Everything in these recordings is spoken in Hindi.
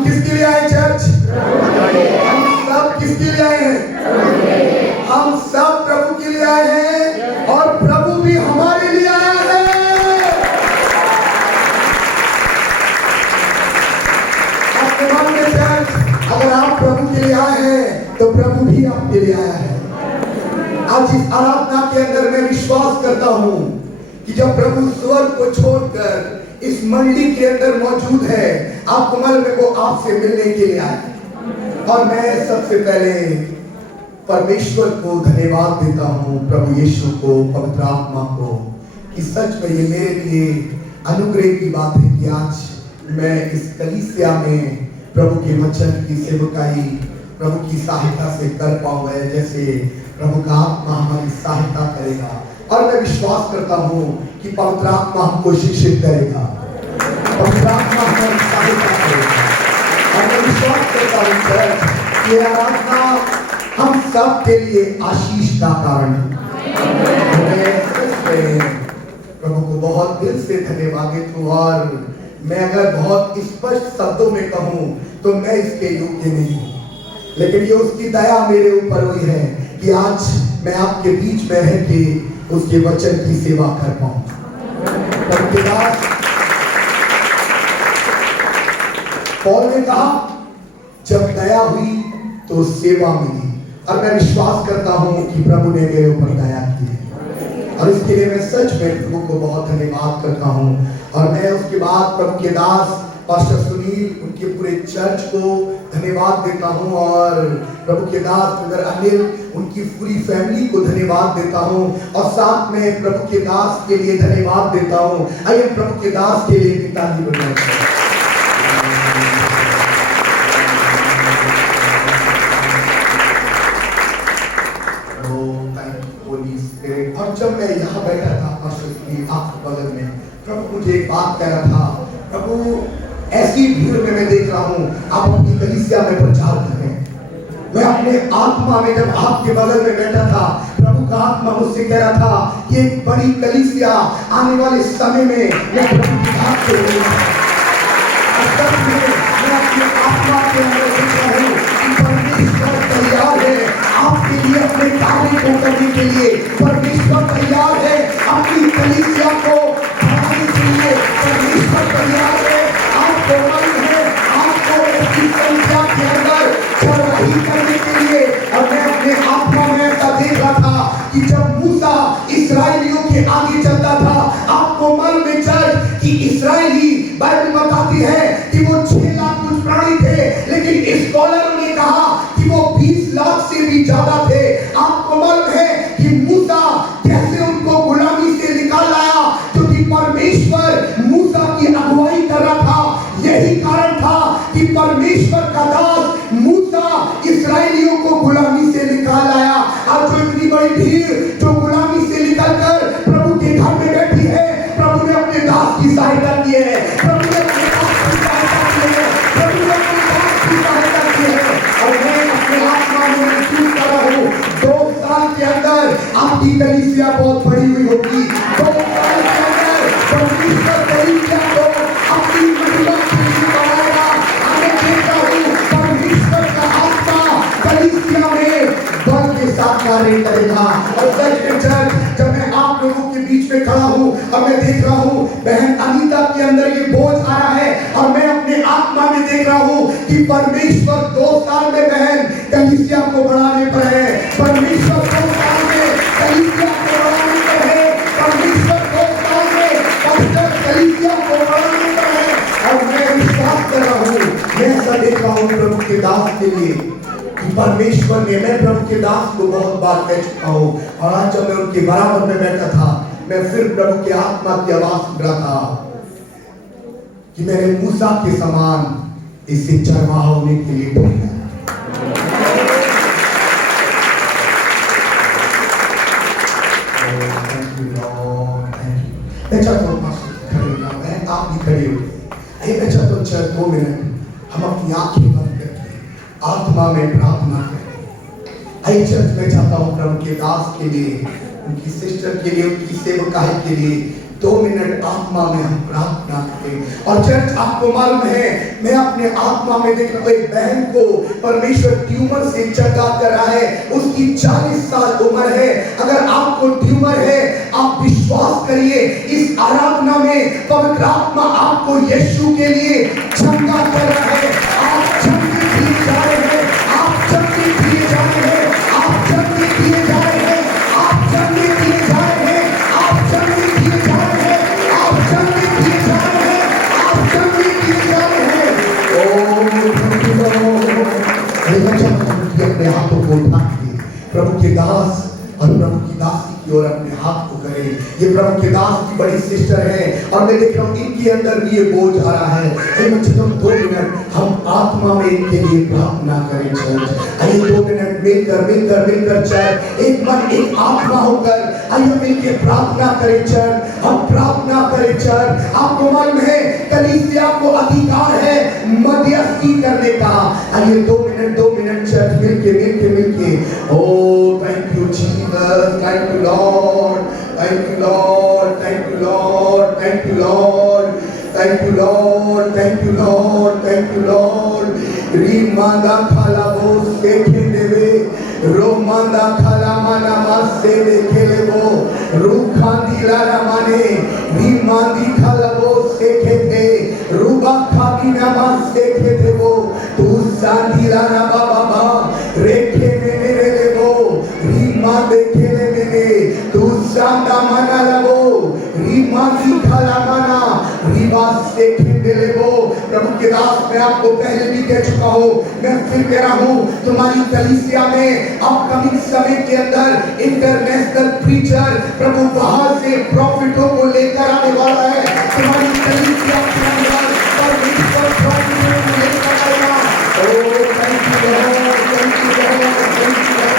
हम किसके लिए आए चर्च? हम सब किसके लिए आए हैं? हम सब प्रभु के लिए आए हैं और प्रभु भी हमारे लिए आया है। आपके मन में चर्च, अगर आप प्रभु के लिए आए हैं तो प्रभु भी आपके लिए आया है। आज इस आराधना के अंदर मैं विश्वास करता हूं कि जब प्रभु स्वर्ग को छोड़कर इस मंडली के अंदर मौजूद है, आपको मालूम है वो आपसे मिलने के लिए आए। और मैं सबसे पहले परमेश्वर को धन्यवाद देता हूं, प्रभु यीशु को, पवित्र आत्मा को, कि सच में ये मेरे लिए अनुग्रह की बात है कि आज मैं इस कलीसिया में प्रभु के वचन की सेवकाई प्रभु की सहायता से कर पाऊंगा, जैसे प्रभु का आत्मा हमारी सहायता करेगा। और मैं विश्वास करता हूं कि पवित्र आत्मा हमको शिक्षित करेगा, पवित्र आत्मा हमारी सहायता करेगा। और मैं विश्वास करता हूं कि ये आराधना हम सब के लिए आशीष का कारण है। मैं प्रभु को बहुत दिल से धन्यवादित हूँ। और मैं अगर बहुत स्पष्ट शब्दों में कहूँ तो मैं इसके योग्य नहीं हूँ, लेकिन ये उसकी दया मेरे ऊपर हुई है कि आज मैं आपके बीच में रह के उसके वचन की सेवा कर पाऊं। पौल ने कहा जब दया हुई तो सेवा मिली। और मैं विश्वास करता हूं कि प्रभु ने मेरे ऊपर दया की, और इसके लिए मैं सच में प्रभु को बहुत धन्यवाद करता हूं। और मैं उसके बाद प्रभु के दास पास्टर सुनील, उनके पूरे चर्च को धन्यवाद देता हूं, और प्रभु के दास ब्रदर अनिल, उनकी पूरी फैमिली को धन्यवाद देता हूं, और साथ में प्रभु के दास के लिए धन्यवाद देता हूं। आइए प्रभु के दास के लिए पिताजी बनाए। और जब मैं यहाँ बैठा था पास्टर की आपके बगल में, प्रभु मुझे एक बात कह रहा था, प्रभु ऐसी भीड़ में मैं देख रहा हूँ आप अपनी कलीसिया में प्रचार कर रहे हैं। मैं अपने आत्मा में जब आपके बगल में बैठा था, प्रभु का आत्मा मुझसे कह रहा था कि एक बड़ी कलीसिया आने वाले समय में मैं प्रभु की बात कर रही हूँ। मैं अपने आत्मा के अंदर देख रहा हूँ कि परमेश्वर तैयार है आपके लिए, अपने कार्य को करने के लिए। परमेश्वर तैयार है अपनी कलीसिया को बढ़ाने के लिए। परमेश्वर तैयार है आपको मालूम है आपको अपनी संख्या के अंदर चरवाही करने के लिए। और मैं अपने आत्मा में ऐसा देख रहा था कि जब मूसा इस्राएलियों के आगे चलता था, आपको मालूम है चर्च कि इस्राएली, बाइबल बताती है कि वो 6 लाख कुछ प्राणी थे, लेकिन स्कॉलरों ने कहा कि वो 20 लाख से भी ज्यादा थे। आपको मालूम है कि मूसा कैसे उनको गुलामी से निकाल लाया, क्योंकि परमेश्वर मूसा की अगुवाई कर रहा था। यही कारण था कि परमेश्वर का दास मूसा इस्राएलियों को गुलामी से निकाल लाया। आज जो इतनी बड़ी भीड़ जो गुलामी से निकलकर प्रभु के घर में बैठी है, प्रभु ने अपने दास की सहायता की है, प्रभु ने अपने दास की सहायता की है, प्रभु ने अपने दास की सहायता की है। और मैं अपने आत्मा में महसूस कर रहा हूँ 2 साल के अंदर आपकी कलीसिया बहुत बड़ी हुई होगी। 2 साल के अंदर परमेश्वर कलीसिया को अपनी महिमा के लिए बनाएगा। मैं देखता हूँ परमेश्वर का आत्मा कलीसिया में बल के साथ कार्य करेगा। और सच में चर्च, जब मैं आप लोगों के बीच में खड़ा हूँ और मैं देख रहा हूँ बहन अनीता के अंदर ये बोझ आ रहा है, और मैं अपने आत्मा में देख रहा हूँ कि परमेश्वर 2 साल में बहन कलीसिया को बढ़ाने पर है। परमेश्वर 2 साल में कलीसिया को बढ़ाने पर है। परमेश्वर 2 साल में पास्टर कलीसिया को बढ़ाने पर है। और मैं विश्वास कर रहा हूँ, मैं ऐसा देख रहा हूँ प्रभु के दास के लिए कि परमेश्वर ने, मैं प्रभु के दास को बहुत बार कह चुका हूँ, और आज जब मैं उनके बराबर में बैठा था, मैं फिर प्रभु के आत्मा की आवाज सुन रहा था कि मैंने मूसा के समान इसे चरवाहा होने के लिए भेजा। मैं चाहता हूँ खड़े होना, मैं आप भी खड़े हो। मैं चाहता हूँ चर्च 2 मिनट हम अपनी आंखें बंद करके आत्मा में प्रार्थना करें। आइए चर्च, मैं चाहता हूँ प्रभु के दास के लिए, उनकी सिस्टर के लिए, उनकी सेवकाई के लिए 2 मिनट आत्मा में हम प्रार्थना करें। और चर्च, आपको मालूम है, मैं अपने आत्मा में देख रहा हूं एक बहन को परमेश्वर ट्यूमर से जगा कर रहा है। उसकी 40 साल उम्र है। अगर आपको ट्यूमर है, आप विश्वास करिए, इस आराधना में पवित्र आत्मा आपको यीशु के लिए चंगा कर रहा है। आप चंगे किए जा रहे हैं, आप चंगे किए जा रहे हैं, आप चंगे किए जा रहे हैं, आप चंगे किए जा रहे हैं, आप चंगे किए जा रहे हैं, आप चंगे किए जा रहे हैं, आप चंगे किए जा रहे हैं। अपने हाथों को उठा के प्रभु के दास और प्रभु की दासी की ओर अपने हाथ को करें। ये प्रभु के दास की बड़ी सिस्टर है और मैं देख रहा हूँ इनके अंदर भी ये बोझ आ रहा है। तुम 2 मिनट हम आत्मा में इनके लिए प्रार्थना करें। चर्च, आइए 2 मिनट मिलकर चर्च, एक मन एक आत्मा होकर आइए मिलकर प्रार्थना करें। चर्च, हम प्रार्थना करें। चर्च, आपको मालूम है कलीसिया को अधिकार है मध्यस्थी करने का। आइए 2 मिनट चर्च, मिलके। Oh thank you Jesus, thank you Lord, thank you Lord, thank you Lord, thank you Lord, thank you Lord, thank you Lord, thank you Lord. Rimanda khala bos dekhe debe, romanda khala mana mas se dekhe lebo, rukhandi la ramane, rimandi khala bos dekhe de, ruba khadi na mas dekhe debo, tu sandi la raba baba, rekhe mene lebo, rima dekhe mene, tu sanda mana lebo, rimandi khala mana, रिवास से खिंडे लेबो। प्रभु के दास, मैं आपको पहले भी कह चुका हूँ, मैं फिर कह रहा हूँ, तुम्हारी कलीसिया में अपकमिंग समय के अंदर इंटरनेशनल प्रीचर प्रभु बाहर से प्रॉफिटों को लेकर आने वाला है। तुम्हारी कलीसिया के अंदर परमेश्वर प्रॉफिटों को लेकर आएगा। Oh thank you Lord, thank you Lord, thank you Lord.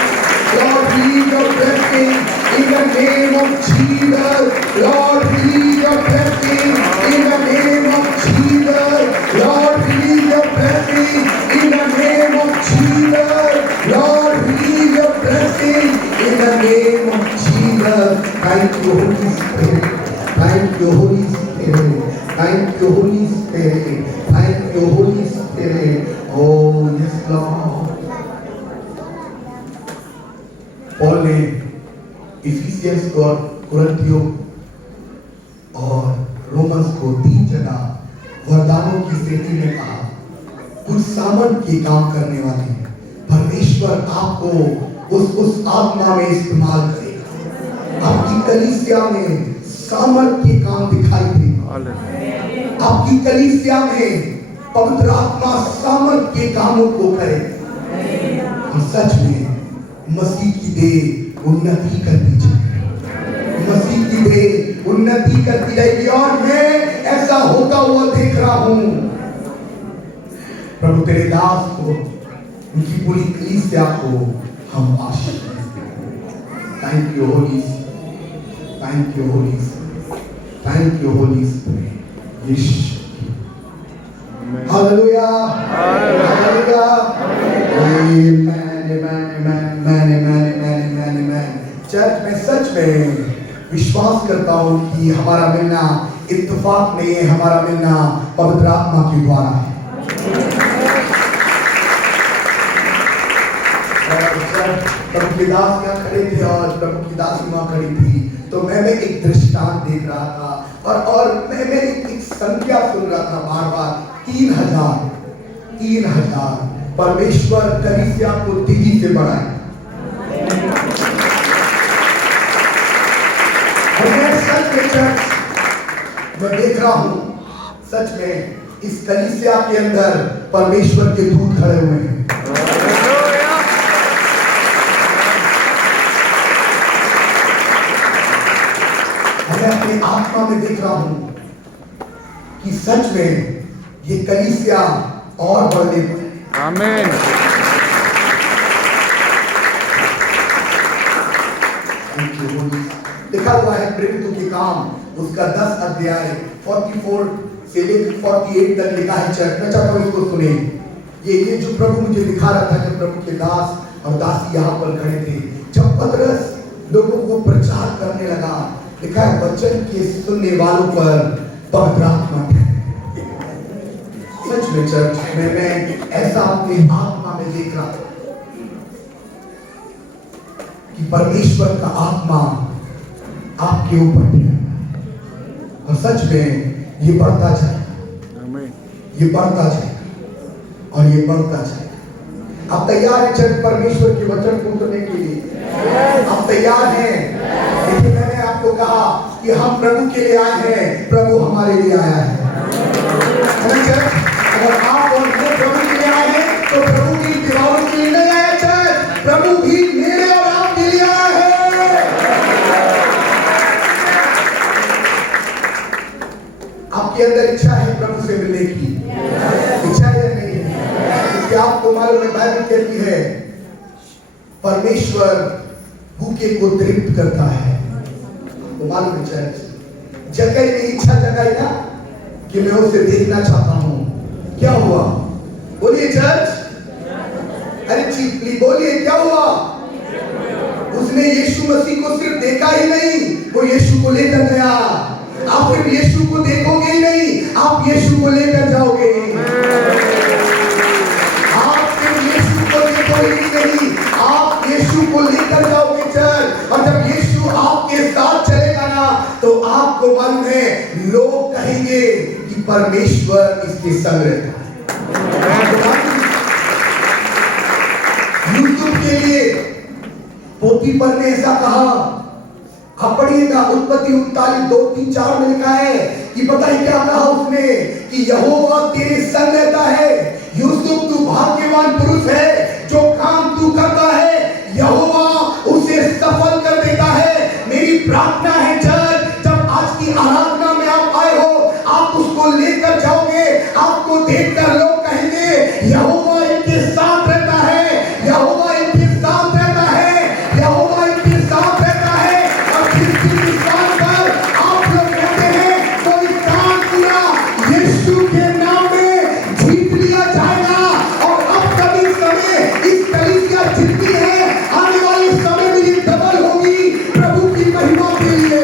Lord, release your blessing in the name of Jesus. Lord, release your blessing in the name of Jesus. Lord, release your blessing in the name of Jesus. Lord, release your blessing in the name of Jesus. Thank you, Holy Spirit. Thank you, Holy Spirit. Thank you, Holy Spirit. Thank you, Holy Spirit. Oh, yes, Lord. Paul ने इफिसियंस और कुरिन्थियों और रोमन्स को 3 जगह वरदानों की श्रेणी में कहा, कुछ सामर्थ के काम करने वाले परमेश्वर आपको उस आत्मा में इस्तेमाल करेगा। आपकी कलीसिया में सामर्थ के काम दिखाई देगा। आपकी कलीसिया में पवित्र आत्मा सामर्थ के कामों को करेगा। और सच में मसीह की देह उन्नति करती जाएगी, मसीह की देह उन्नति करती जाएगी। और मैं ऐसा होता हुआ देख रहा हूं। प्रभु तेरे दास को, उनकी पूरी कलीसिया को हम आशीर्वाद दें। Thank you Holy, thank you Holy, thank you Holy Spirit. यीशु, हालेलुया, हालेलुया, आमीन। चर्च में सच में विश्वास करता हूँ कि हमारा मिलना इत्तेफाक नहीं है, हमारा मिलना पवित्र आत्मा के द्वारा है। प्रभु के दास यहाँ खड़े थे और प्रभु की दासी वहाँ खड़ी थी, तो मैं एक दृष्टांत देख रहा था और मैं एक संख्या सुन रहा था बार 3,000 परमेश्वर कलीसिया को तेजी से बढ़ाए। मैं सच में चर्च मैं देख रहा हूं, सच में इस कलीसिया के अंदर परमेश्वर के दूत खड़े हुए हैं। मैं अपनी आत्मा में देख रहा हूं कि सच में ये कलीसिया और बढ़ने पर। आमीन। लिखा हुआ है प्रेरितों के काम उसका 10 अध्याय 44 से लेकर 48 तक लिखा है। चर्च में चाहता हूं इसको सुने। ये जो प्रभु मुझे दिखा रहा था, जब प्रभु के दास और दासी यहाँ पर खड़े थे, जब पतरस लोगों को प्रचार करने लगा लिखा है वचन के सुनने वालों पर पवित्र आत्मा है। सच में चर्च मैंने ऐसा अपनी आत्मा में देख रहा था कि परमेश्वर का आत्मा आपके ऊपर है और सच में ये बढ़ता जाएगा, ये बढ़ता जाएगा और ये बढ़ता जाएगा। आप तैयार हैं चर्च परमेश्वर के वचन को सुनने के लिए? आप तैयार हैं? लेकिन मैंने आपको कहा कि हम प्रभु के लिए आए हैं, प्रभु हमारे लिए आया है। चर्च अगर आप और मैं प्रभु के लिए आए हैं तो प्रभु की दीवारों के लिए नहीं आया चर्च, प्रभु भी मेरे और आपके लिए आया है। आपके अंदर इच्छा है प्रभु से मिलने की, इच्छा है नहीं? क्योंकि आपको मालूम है बाइबल कहती है परमेश्वर भूखे को तृप्त करता है। तो मालूम है चर्च जगह की इच्छा जगाई ना कि मैं उसे देखना चाहता हूं। क्या हुआ? बोलिए चर्च, अरे चीपली बोलिए, क्या हुआ? उसने यीशु मसीह को सिर्फ देखा ही नहीं, वो यीशु को लेकर गया। आप सिर्फ यीशु को देखोगे ही नहीं, आप यीशु को लेकर जाओगे। आप सिर्फ यीशु को देखोगे ही नहीं, आप यीशु को लेकर जाओगे चर्च। और जब यीशु आपके साथ चलेगा ना तो आपको मालूम है लोग कहेंगे कि परमेश्वर इसके संग रहता है। यूसुफ के लिए पोतीफर ने ऐसा कहा, आप पढ़िएगा उत्पत्ति 39:2-3-4 में लिखा है कि बताइए क्या कहा उसने कि यहोवा तेरे संग रहता है। यूसुफ तू भाग्यवान पुरुष है, जो काम तू करता है यहोवा उसे सफल कर देता है। मेरी प्रार्थना है चर्च जब आज की आराधना में आप आए हो, आप उसको लेकर जाओगे, आपको देखकर लोग कहेंगे यहोवा इनके साथ रहता है, यहोवा इनके साथ रहता है, यहोवा इनके साथ रहता है। और जिस स्थान पर आप लोग कहते हैं वो स्थान पूरा यीशु के नाम में जीत लिया जाएगा। और अब कभी समय इस कलीसिया जितनी है आने वाले समय में ये डबल होगी प्रभु की महिमा के लिए।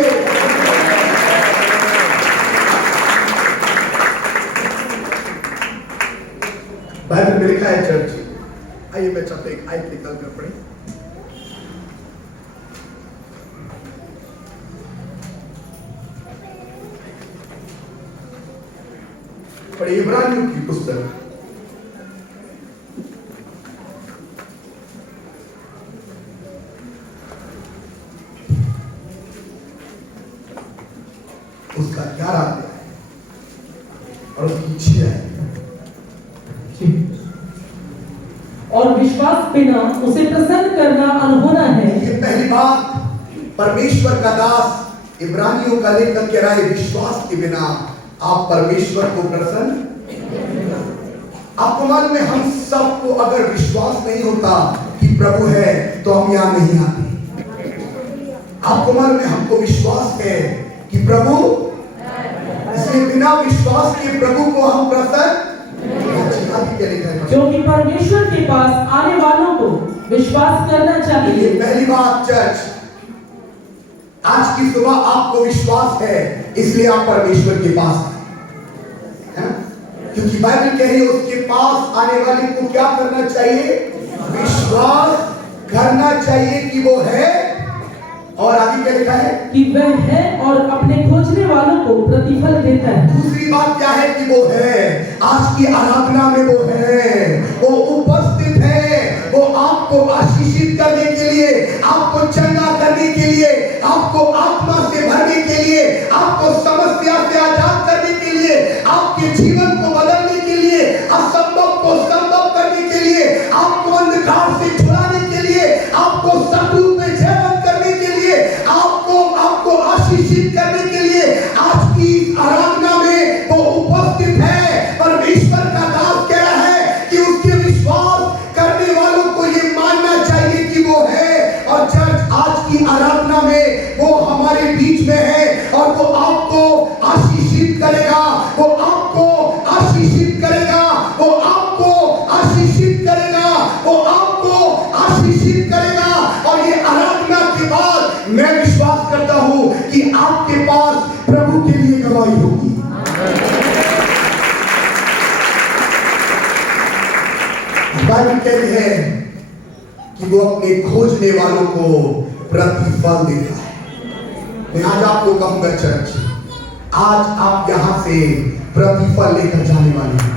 बाइबल में लिखा है चर्च, आइए मैं चाहता एक आयत निकाल कर पढ़े। पढ़े इब्रानियों की पुस्तक उसका 11 अध्याय और उसकी 6 आयत। और विश्वास बिना उसे प्रसन्न करना अनहोना है। ये पहली बात परमेश्वर का दास इब्रानियों का लेखक कह रहा है, विश्वास के बिना आप परमेश्वर को प्रसन्न। आपको मालूम है हम सबको अगर विश्वास नहीं होता कि प्रभु है तो हम यहां नहीं आते। आपको मालूम है हमको विश्वास है कि प्रभु, इसलिए बिना विश्वास के प्रभु को हम प्रसन्न। क्योंकि परमेश्वर के पास आने वालों को विश्वास करना चाहिए। पहली बात चर्च, आज की सुबह आपको विश्वास है इसलिए आप परमेश्वर के पास हैं, क्योंकि बाइबल कह रही है उसके पास आने वाले को क्या करना चाहिए? विश्वास करना चाहिए कि वो है। और आगे क्या लिखा है? कि वह है और अपने खोजने वालों को प्रतिफल देता है। दूसरी बात क्या है कि वो है। आज की आराधना में वो है, वो उपस्थित है, वो आपको आशीषित करने के लिए, आपको चंगा करने के लिए, आपको आत्मा से भरने के लिए, आपको समस्या से आजाद करने के लिए, आपके जीवन को बदलने के लिए, असंभव को संभव करने के लिए, आपको अंधकार से छुड़ाने के लिए, आपको शत्रु पे जय करने के लिए, आपको आशीषित करने के लिए आज की आराधना में वो उपस्थित है। परमेश्वर का दास कह रहा है कि उसके विश्वास करने वालों को ये मानना चाहिए कि वो है। और चर्च आज की आराधना में वो हमारे बीच में है और वो आपको आशीषित करेगा, वो आपको आशीषित करेगा, वो आपको आशीषित करेगा, वो आपको आशीषित करेगा। और ये आराधना के बाद मैं विश्वास करता हूं कि आप बाइबल कहती है कि वो अपने खोजने वालों को प्रतिफल देता है। मैं आज आपको कहूंगा चर्च, आज आप यहां से प्रतिफल लेकर जाने वाले हैं।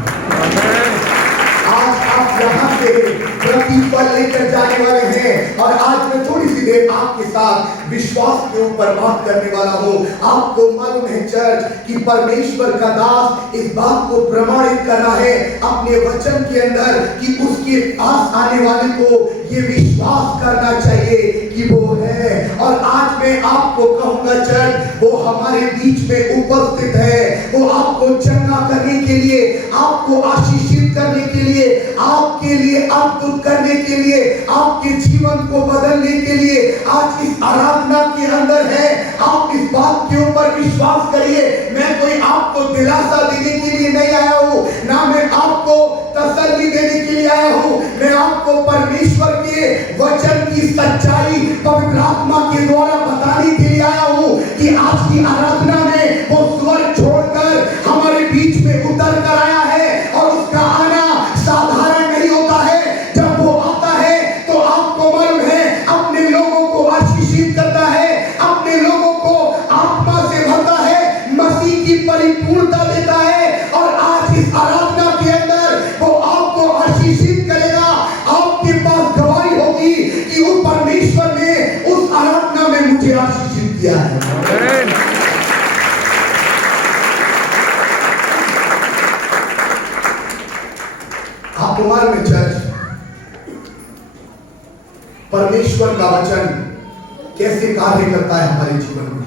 आज आप यहां से प्रतिफल लेकर जाने वाले हैं। और आज मैं थोड़ी सी देर आपके साथ विश्वास के ऊपर बात करने वाला हूं। आपको मालूम है चर्च कि परमेश्वर का दास इस बात को प्रमाणित कर रहा है अपने वचन के अंदर कि उसके पास आने वाले को ये विश्वास करना चाहिए कि वो है। और आज मैं आपको कहूंगा चर्च, वो हमारे बीच में उपस्थित है। वो आपको चंगा करने के लिए, आपको आशीषित करने के लिए, आपके लिए अद्भुत करने के लिए, आपके जीवन को बदलने के लिए आज इस आराधना के अंदर है। आप इस बात के ऊपर विश्वास करिए। मैं कोई आपको दिलासा देने के लिए नहीं आया हूं, ना मैं आपको तसल्ली देने के लिए आया हूं। मैं आपको परमेश्वर के वचन की सच्चाई पवित्र आत्मा के द्वारा बताने के लिए आया हूं कि आज की आराधना में वो स्वर छोड़कर हमारे बीच में उतर कर आया है। और उसका आना साधारण नहीं होता है। जब वो आता है तो आपको मालूम है अपने लोगों को आशीषित करता है, अपने लोगों को आत्मा से भरता है, मसीह की परिपूर्णता देता है। और आज इस आराधना के अंदर वो आपको आशीषित करेगा। आपके पास गवाही होगी कि उस परमेश्वर ने उस आराधना में मुझे आशीषित किया है। आपको मालूम है चर्च, परमेश्वर का वचन कैसे कार्य करता है हमारे जीवन में।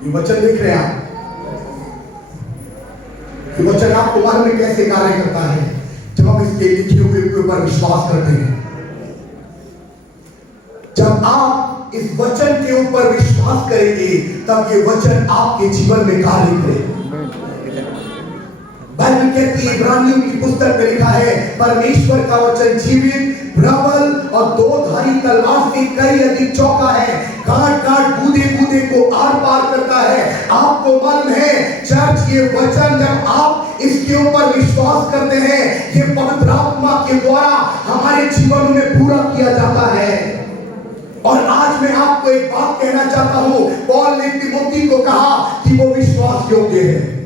ये वचन देख रहे हैं आप, ये वचन आपको मालूम है कैसे कार्य करता है। जब हम इसके लिखे हुए के ऊपर विश्वास करते हैं, जब आप इस वचन के ऊपर विश्वास करेंगे, तब ये वचन आपके जीवन में कार्य करेगा। बाइबल कहती है, इब्रानियों की पुस्तक में लिखा है, परमेश्वर का वचन जीवित, प्रबल और दो धारी तलवार से कई अधिक चौका है, काट काट बूंदे बूंदे को आर पार करता है। आपको मालूम है चर्च, ये वचन जब आप इसके ऊपर विश्वास करते हैं, ये पवित्र आत्मा के द्वारा हमारे जीवन में पूरा किया जाता है। और आज मैं आपको एक बात कहना चाहता हूं। पौल ने तिमोथी को कहा कि वो विश्वास योग्य है।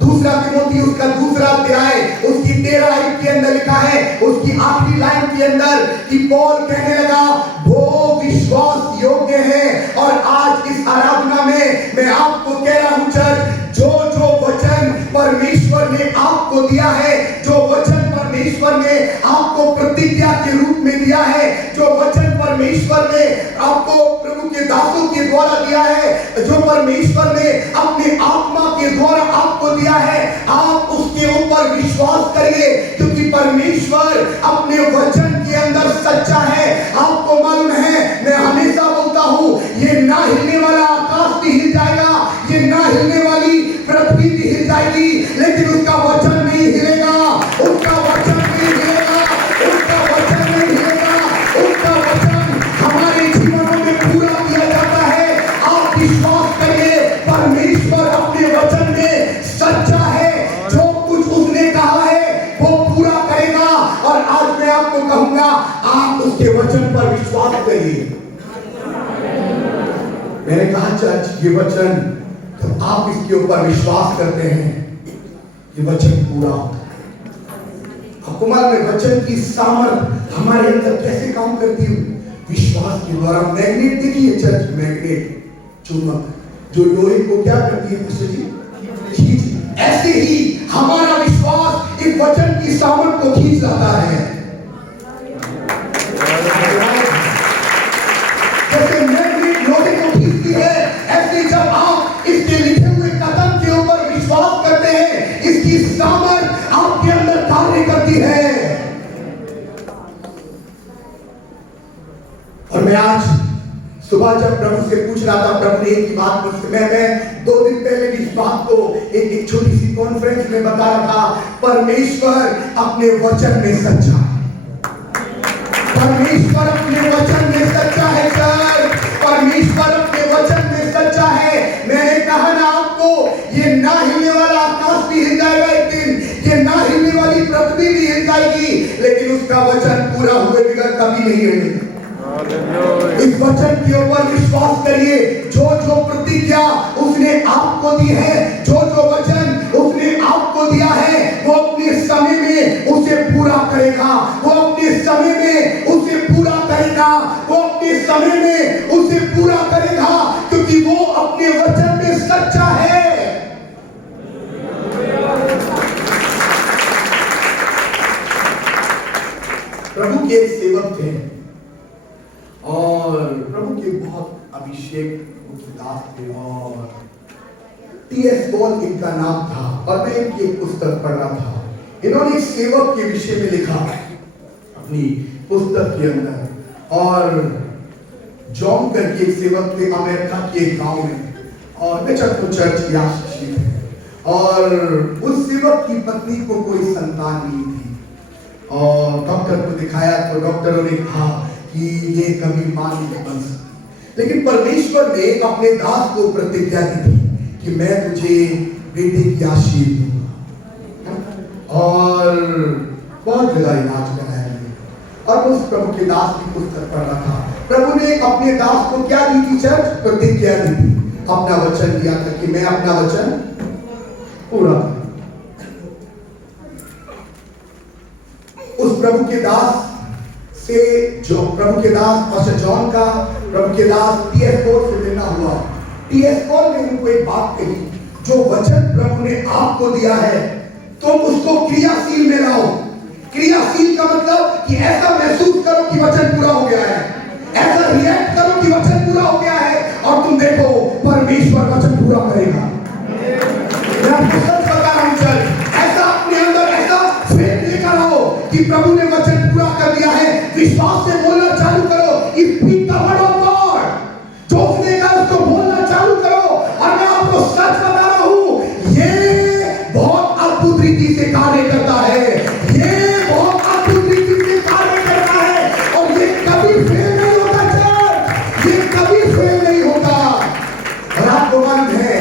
दूसरा तिमोथी उसका दूसरा अध्याय उसकी 13 आयत के अंदर लिखा है, उसकी आखिरी लाइन के अंदर कि पौल कहने लगा वो विश्वास योग्य है। और आज इस आराधना में मैं आपको कह रहा हूं चर्च, जो जो वचन परमेश्वर ने आपको दिया है, जो वचन परमेश्वर ने आपको प्रतिज्ञा के रूप में दिया है, जो वचन परमेश्वर ने आपको प्रभु के दासों के द्वारा दिया है, जो परमेश्वर ने अपने आत्मा के द्वारा आपको दिया है, आप उसके ऊपर विश्वास करिए। क्योंकि परमेश्वर अपने वचन के अंदर सच्चा है। आपको मालूम है, मैं हमेशा बोलता हूं, ये ना हिलने वाला आकाश भी हिल जाएगा, ये ना हिलने वाली पृथ्वी भी हिल जाएगी, लेकिन उसका वचन नहीं हिलेगा। उसका वचन नहीं हिलेगा, उसका वचन नहीं हिलेगा। उसका वचन हमारे जीवनों में पूरा किया जाता है। आप विश्वास करिए, परमेश्वर अपने वचन में सच्चा है। जो कुछ उसने कहा है वो पूरा करेगा। और आज मैं आपको कहूंगा, आप उसके वचन पर विश्वास करिए। मैंने कहा चर्च, ये वचन तो आप इसके ऊपर विश्वास करते हैं, ये वचन पूरा होता है। आपको मालूम है वचन की सामर्थ हमारे अंदर कैसे काम करती है? विश्वास के द्वारा। मैग्नेट देखिए चर्च, मैग्नेट, चुंबक जो लोहे को क्या करती है खींच, ऐसे ही हमारा विश्वास इस वचन की सामर्थ को खींच लाता है। जैसे मैग्नेट लोहे को खींचती है, ऐसे जब आप इसके लिखे हुए कदम के ऊपर विश्वास करते हैं, इसकी सामर्थ आपके अंदर कार्य करती है। और मैं आज सुबह जब प्रभु से पूछ रहा था, प्रभु ने एक ही बात मुझसे, मैं 2 दिन पहले भी इस बात को एक छोटी सी कॉन्फ्रेंस में बता रहा था, परमेश्वर अपने वचन में सच्चा है। परमेश्वर अपने वचन में सच्चा है सर, परमेश्वर अपने वचन में ना हिलने वाला आकाश भी हिल जाएगा एक दिन, ये ना हिलने वाली पृथ्वी भी हिल जाएगी, लेकिन उसका वचन पूरा हुए बिगड़ कभी नहीं हिलेगा। इस वचन के ऊपर विश्वास करिए। जो जो प्रतिज्ञा उसने आपको दी है, जो जो वचन उसने आपको दिया है, वो अपने समय में उसे पूरा करेगा। वो अपने समय में उसे पूरा करेगा। वो अपने समय में उसे पूरा करेगा, क्योंकि वो अपने वचन में सच्चा है। प्रभु के एक सेवक थे और प्रभु के बहुत अभिषेक दास थे और टी.एस. पॉल इनका नाम था। और मैं इनकी एक पुस्तक पढ़ रहा था। इन्होंने एक सेवक के विषय में लिखा अपनी पुस्तक के अंदर। और जॉन करके एक सेवक थे अमेरिका के एक गांव में, और मैं चर्च की आशीषित है। और उस सेवक की पत्नी को कोई संतान नहीं थी और डॉक्टर को दिखाया तो डॉक्टरों ने कहा कि ये कभी मां नहीं बन सकती। लेकिन परमेश्वर ने अपने दास को प्रतिज्ञा दी थी कि मैं तुझे बेटे की आशीष दूंगा। और बहुत जगह इलाज कराया गया। और उस प्रभु के दास की पुस्तक पढ़ रहा था। प्रभु ने अपने दास को क्या दी थी चर्च? प्रतिज्ञा दी थी, अपना वचन दिया था कि मैं अपना वचन पूरा करूं। उस प्रभु के दास से जो प्रभु के दास पास्टर जॉन का प्रभु के दास टी.एस. पॉल से मिलना हुआ। टी.एस. पॉल ने उनको एक बात कही, जो वचन प्रभु ने आपको दिया है तुम उसको क्रियाशील में लाओ। क्रियाशील का मतलब कि ऐसा महसूस करो कि वचन पूरा हो गया है, ऐसा रिएक्ट करो कि वचन पूरा हो गया है, और तुम देखो परमेश्वर वचन पूरा करेगा। मैं आपको सच बता रहा हूं चर्च, ऐसा अपने अंदर ऐसा फेथ लेकर आओ कि प्रभु ने वचन पूरा कर दिया है। विश्वास से बोलना चालू करो, speak the word of God. जो उसने कहा उसको बोलना चालू करो। और मैं आपको सच बता रहा हूं, ये बहुत अद्भुत रीति से कार्य करता है। ये बहुत अद्भुत रीति से कार्य करता है, और ये कभी फेल नहीं होता चर्च, ये कभी फेल नहीं होता। और आपको मालूम है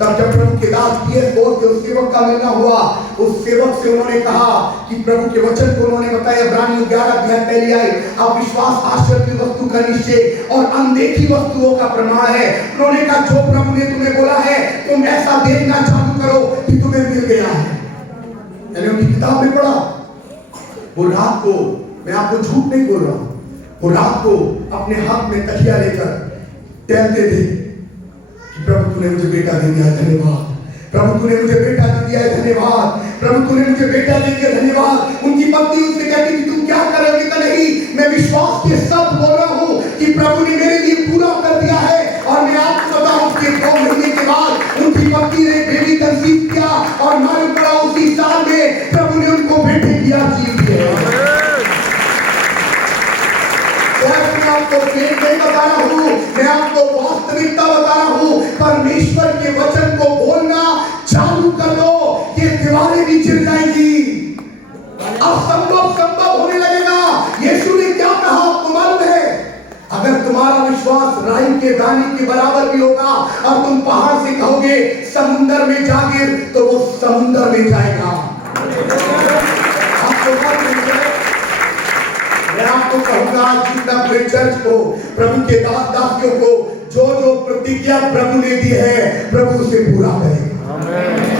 तब जब प्रभु के दास टी.एस. पॉल के उस सेवक का मिलना हुआ, उस सेवक से उन्होंने कहा कि प्रभु के वचन को उन्होंने बताया। इब्रानियों 11 अध्याय पहली आई, अब विश्वास आश्चर्य की वस्तु का निश्चय और अनदेखी वस्तुओं का प्रमाण है। उन्होंने कहा जो प्रभु ने तुम्हें बोला है तुम ऐसा देखना चालू करो कि तुम्हें मिल गया है। मैंने उनकी किताब में पढ़ा, वो रात को, मैं आपको झूठ नहीं बोल रहा हूं, वो रात को अपने हाथ में तकिया लेकर टहलते थे कि प्रभु तूने मुझे बेटा दे दिया, धन्यवाद। प्रभु तूने मुझे बेटा दे दिया है, धन्यवाद। प्रभु तूने मुझे बेटा दे दिया, धन्यवाद। उनकी पत्नी उनसे कहती कि तुम क्या करोगे? तो नहीं, मैं विश्वास के साथ बोल रहा हूं कि प्रभु ने मेरे लिए पूरा कर दिया है। और मैं आपको बताऊं कि 2 महीने के बाद उनकी पत्नी ने बेबी कंसीव किया, और मालूम पड़ा उसी साल में प्रभु ने उनको बेटे की आशीष दी है। मैं आपको फेक नहीं बता रहा हूं, मैं आपको वास्तविकता बता रहा हूं। परमेश्वर के वचन को बोलना चालू कर दो, ये दीवारें भी गिर जाएंगी, असंभव संभव होने लगेगा। यीशु ने क्या कहा आपको मालूम है? अगर तुम्हारा विश्वास राई के दाने के बराबर भी होगा और तुम पहाड़ से कहोगे समुद्र में जा गिर, तो वो समुद्र में जाएगा। मैं आपको कहूंगा जितना पूरे चर्च को, प्रभु के दास दासियों को, जो जो प्रतिज्ञा प्रभु ने दी है प्रभु उसे पूरा करेगा।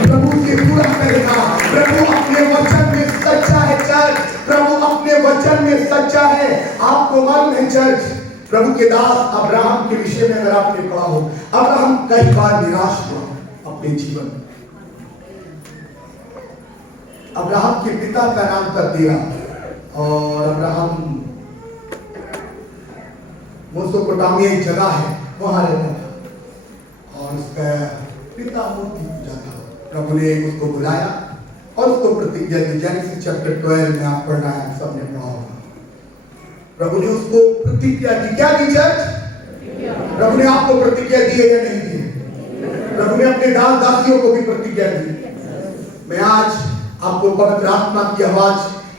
प्रभु उसे पूरा करेगा। प्रभु अपने वचन में सच्चा है चर्च, प्रभु अपने वचन में सच्चा है। आपको मालूम है चर्च, प्रभु के दास अब्राहम के विषय में अगर आपने पढ़ा हो, अब्राहम कई बार निराश हुआ अपने जीवन में। अब्राहम के पिता का नाम था तेरा, और अब्राहम मेसोपोटामिया एक जगह है वहां रहता था, और उसका पिता मूर्ति पूजा था। प्रभु ने उसको बुलाया और उसको प्रतिज्ञा दी। जेनेसिस चैप्टर 12 में आप पढ़ना है, सबने पढ़ा होगा। प्रभु ने उसको प्रतिज्ञा दी। क्या दी चर्च? प्रभु ने आपको प्रतिज्ञा दी है या नहीं दी? प्रभु ने अपने दास दासियों को भी प्रतिज्ञा दी। मैं आज आपको पवित्र आत्मा की आवाज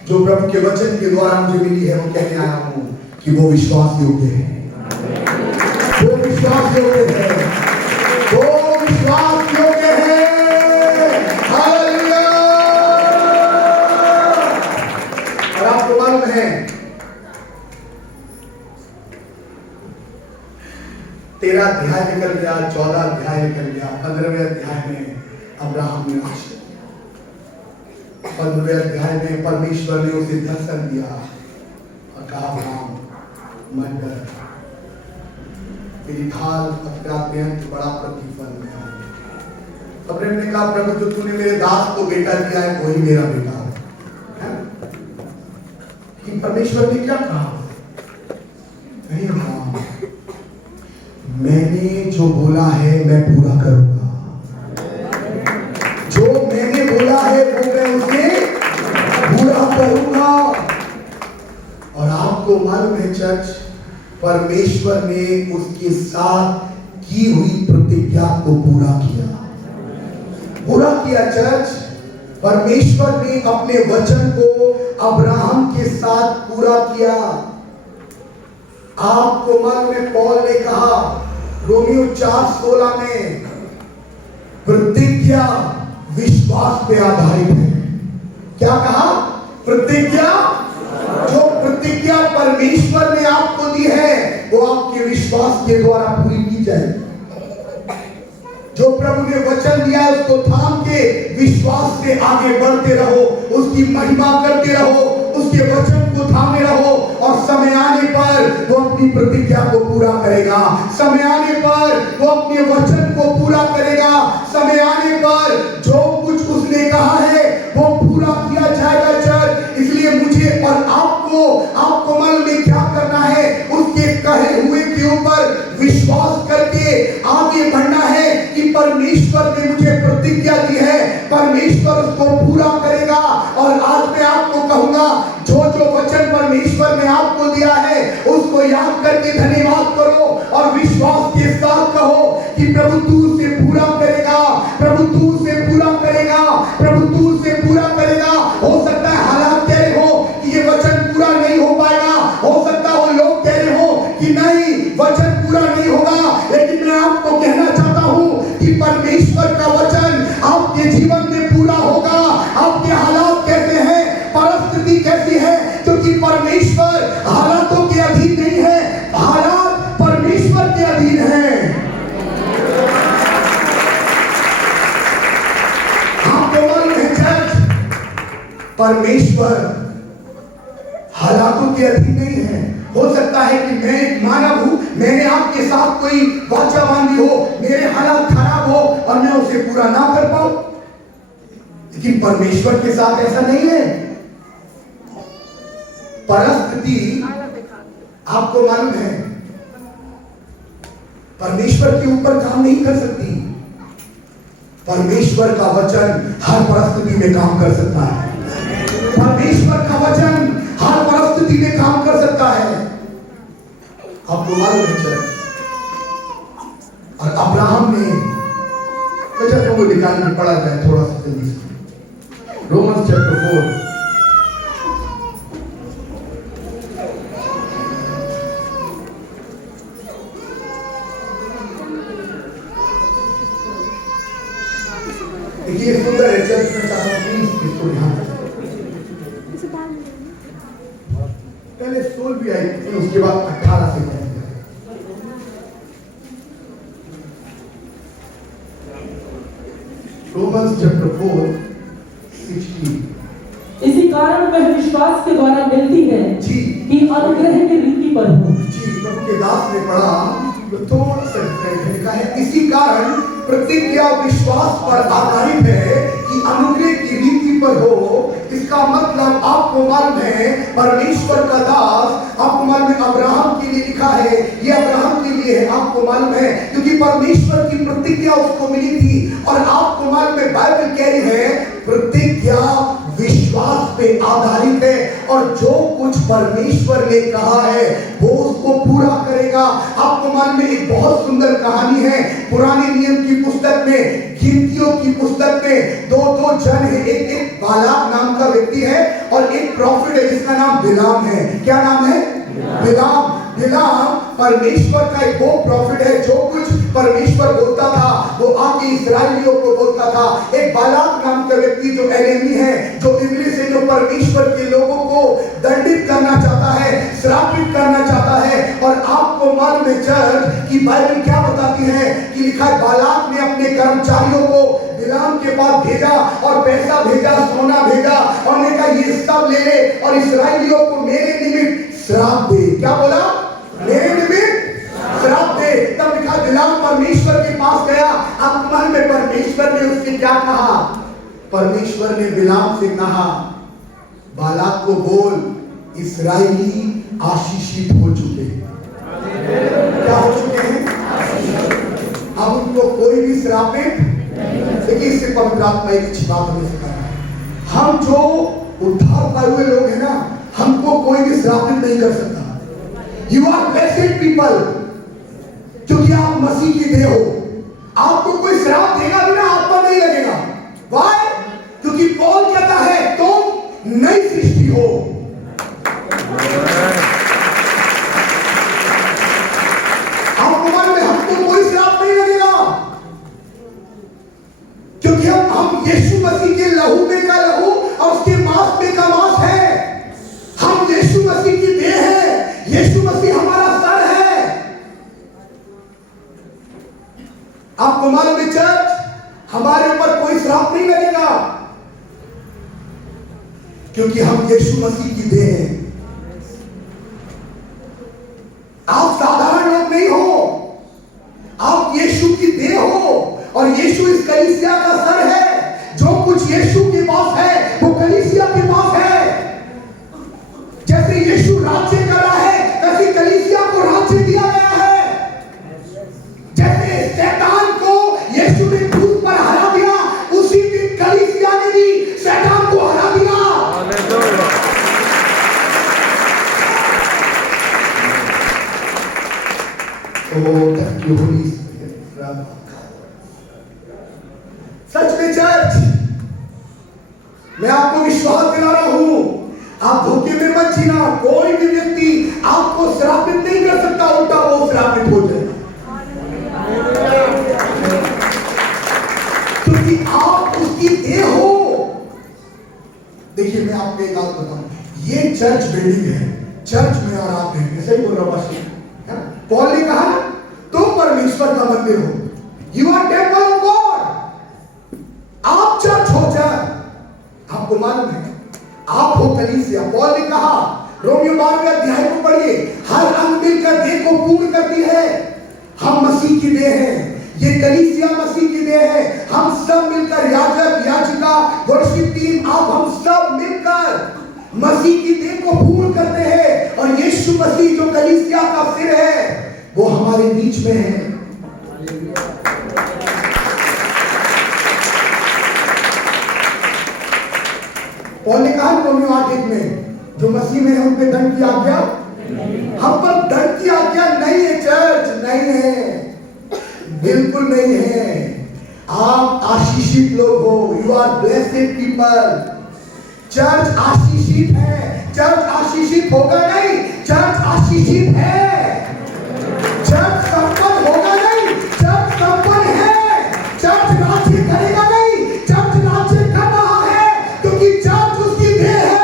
जो प्रभु के वचन के द्वारा मुझे मिली है, वो कहने आया हूं कि वो विश्वास योग्य है, वो विश्वास योग्य है, वो विश्वास योग्य है। 13 अध्याय निकल गया, 14 अध्याय निकल गया, 15वें अध्याय में अब्राहम ने आशीष, 15वें अध्याय में परमेश्वर ने उसे दर्शन दिया और कहा अब्राहम मत डर, तेरी ढाल अपना अत्यंत बड़ा प्रतिफल में है। अब्राहम ने कहा प्रभु जो तूने मेरे दास को बेटा दिया है वही मेरा बेटा है। कि परमेश्वर ने क्या कहा? नहीं अब्राहम, मैंने जो बोला है मैं पूरा करूंगा, जो मैंने बोला है वो मैं उसे पूरा करूंगा। और आपको मालूम है चर्च, परमेश्वर ने उसके साथ की हुई प्रतिज्ञा को पूरा किया चर्च। परमेश्वर ने अपने वचन को अब्राहम के साथ पूरा किया। आपको मालूम है पौल ने कहा रोमियो 4:16 में, प्रतिज्ञा विश्वास पे आधारित है। क्या कहा? प्रतिज्ञा, जो प्रतिज्ञा परमेश्वर ने आपको दी है वो आपके विश्वास के द्वारा पूरी की जाएगी। जो प्रभु ने वचन दिया है उसको थाम के विश्वास से आगे बढ़ते रहो, उसकी महिमा करते रहो, उसके वचन को थामे रहो और समय आने पर वो अपनी प्रतिज्ञा को पूरा करेगा। समय आने पर वो अपने वचन को पूरा करेगा। समय आने पर जो कुछ उसने कहा है वो पूरा किया जाएगा चर्च। इसलिए मुझे और आपको मालूम है क्या करना है? उसके कहे हुए के ऊपर विश्वास करके आगे बढ़ना है कि परमेश्वर ने मुझे प्रतिज्ञा दी है, परमेश्वर उसको पूरा करेगा। और आज मैं आपको कहूंगा जो वचन परमेश्वर ने आपको दिया है उसको याद करके धन्यवाद करो और विश्वास के साथ कहो कि प्रभु तू उसे पूरा करेगा, प्रभु तू उसे पूरा करेगा, प्रभु तू उसे पूरा करेगा। हो सकता है हालात कह रहे हो कि ये वचन पूरा नहीं हो पाएगा, हो सकता है वो लोग कह रहे हो कि नहीं वचन पूरा नहीं होगा, लेकिन मैं आपको कहना चाहता हूं कि परमेश्वर का वचन आपके जीवन में पूरा होगा। आपके हालात कैसे हैं, परिस्थिति कैसी है, क्योंकि परमेश्वर हालातों के अधीन नहीं है, हालात परमेश्वर के अधीन है। आपको मालूम है चर्च, परमेश्वर हालातों के अधीन नहीं है। हो सकता है कि मैं एक मानव हूं, मैंने आपके साथ कोई वाचा बांधी हो, मेरे हालात खराब हो और मैं उसे पूरा ना कर पाऊं, लेकिन परमेश्वर के साथ ऐसा नहीं है। परिस्थिति आपको मालूम है परमेश्वर के ऊपर काम नहीं कर सकती। परमेश्वर का वचन हर परिस्थिति में काम कर सकता है। परमेश्वर का वचन हर परिस्थिति में काम कर सकता है। आपको मालूम है चर्च, और अब्राहम ने वचन को निकाल के पढ़ा जाए थोड़ा सा जल्दी से। रोमन्स चैप्टर 4 देखिए, सुंदर है चर्च में चाहता हूं प्लीज इसको ध्यान रखें। पहले 16 भी आई थी, उसके बाद 18 से पढ़ेंगे। Romans chapter 4:16। इसी कारण वह विश्वास के द्वारा मिलती है जी कि अनुग्रह की रीति पर हो। जी, प्रभु के दास ने पढ़ा थोड़ा सा लिखा है, इसी कारण प्रतिज्ञा विश्वास पर आधारित है कि अनुग्रह की रीति पर हो। इसका मतलब आपको मालूम है परमेश्वर का दास, आपको मालूम है अब्राहम के लिए लिखा है, ये अब्राहम के लिए है, आपको मालूम है क्योंकि परमेश्वर की प्रतिज्ञा उसको मिली थी। और आपको मालूम है बाइबल कह रही है प्रतिज्ञा विश्वास पे आधारित है और जो कुछ परमेश्वर ने कहा है वो उसको पूरा करेगा। आपको मालूम है एक बहुत सुंदर कहानी है पुराने नियम की पुस्तक में, गिनतियों की पुस्तक में। दो जन है, एक बालाक नाम का व्यक्ति है और एक प्रॉफिट है जिसका नाम बिलाम है। क्या नाम है? बिलाम परमेश्वर का एक वो प्रॉफिट है जो कुछ परमेश्वर बोलता था वो आके इस्राएलियों को बोलता था। एक बालाक नाम का व्यक्ति जो एनिमी है, जो इब्लिस है, जो परमेश्वर के लोगों को दंडित करना चाहता है, श्रापित करना चाहता है। और आपको आपको मालूम है चर्च कि बाइबल क्या बताती है कि लिखा है बालाक ने अपने कर्मचारियों को बिलाम के पास भेजा और पैसा भेजा, सोना भेजा और ने कहा ये सब ले ले और इस्राएलियों को मेरे निमित्त श्राप दे। क्या बोला? मेरे निमित्त श्राप दे। तब लिखा बिलाम परमेश्वर के पास गया। अब मन में परमेश्वर ने उससे क्या कहा? परमेश्वर ने बिलाम से कहा बालाक को बोल इस्राएली आशीषित हो चुके हैं। क्या हो चुके हैं? अब उनको कोई भी श्रापित देखिए। इससे पवित्र आत्मा एक अच्छी बात हमें सिखा रहा है। हम जो उद्धार पाए हुए लोग हैं ना, हमको कोई भी श्रापित नहीं कर सकता। यू आर ब्लेस्ड पीपल, क्योंकि आप मसीह की देह हो। आपको कोई श्राप देगा भी ना, आप पर नहीं लगेगा। वाई? क्योंकि पौल कहता है तुम नई सृष्टि हो। आपको मालूम है हमको कोई श्राप नहीं लगेगा, क्योंकि हम यीशु मसीह के लहू में का लहू और उसके मांस में का मांस है। हम यीशु मसीह की देह है। यीशु मसीह हमारा सर है। आपको मालूम है चर्च, हमारे ऊपर कोई श्राप नहीं लगेगा, क्योंकि हम यीशु मसीह की देह हैं। आप साधारण लोग नहीं हो, आप यीशु की देह हो और यीशु इस कलीसिया का सर है। जो कुछ यीशु के पास है वो कलीसिया के पास है। जैसे यीशु राज्य कर रहा है, वैसे कलीसिया को राज्य दिया गया है। जैसे शैतान को यीशु ने क्रूस पर हरा दिया, उसी दिन कलीसिया ने भी शैतान को हरा दिया। सच में चर्च, मैं आपको विश्वास दिला रहा हूं, आप धोखे में मत जीना। कोई भी व्यक्ति आपको श्रापित नहीं कर सकता, उल्टा वो श्रापित हो जाए, क्योंकि आप उसकी देह हो। देखिए मैं आपको एक बात बताऊं, ये चर्च बिल्डिंग है, चर्च में और आप हैं, ऐसे ही बोल रहा हूं। पौल ने कहा तुम परमेश्वर का मंदिर हो। You are temple of God. आप चर्च हो चर्च। आपको मालूम है आप हो कलीसिया। पौल ने कहा रोमियो 12वें अध्याय को पढ़िए, हर अंग मिलकर देह को पूर्ण करती है। हम मसीह की देह हैं, ये कलीसिया मसीह की देह है। हम सब मिलकर, याजक, याजिका, वर्शिप टीम, आप हम सब मिलकर मसीह की देह को पूर्ण करते हैं। और यीशु मसीह जो कलीसिया का सिर है वो हमारे बीच में है। पौल ने कहा रोमियो 8:1 में, जो मसीह में है उन पे दंड की आज्ञा, हम पर दंड की आज्ञा नहीं है चर्च, नहीं है, बिल्कुल नहीं है। आप आशीषित लोग हो। You are blessed people. Church आशीषित है। चर्च आशीषित होगा नहीं, चर्च आशीषित है। चर्च संपन्न होगा नहीं, चर्च संपन्न है। चर्च राज्य करेगा नहीं, चर्च राज्य कर रहा है, क्योंकि चर्च उसकी देह है।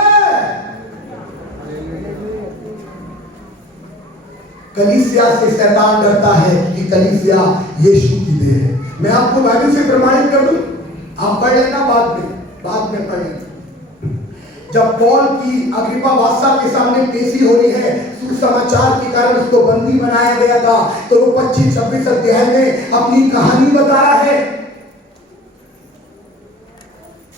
कलीसिया से शैतान डरता है कि कलीसिया यीशु की देह है। मैं आपको बाइबल से प्रमाणित कर दूं, आप पढ़ लेना बाद में पढ़ लेना। जब पौल की अग्रिप्पा बादशाह के सामने पेशी हो रही है, सुसमाचार के कारण उसको बंदी बनाया गया था, तो वो 25-26 अध्याय में अपनी कहानी बता रहा है।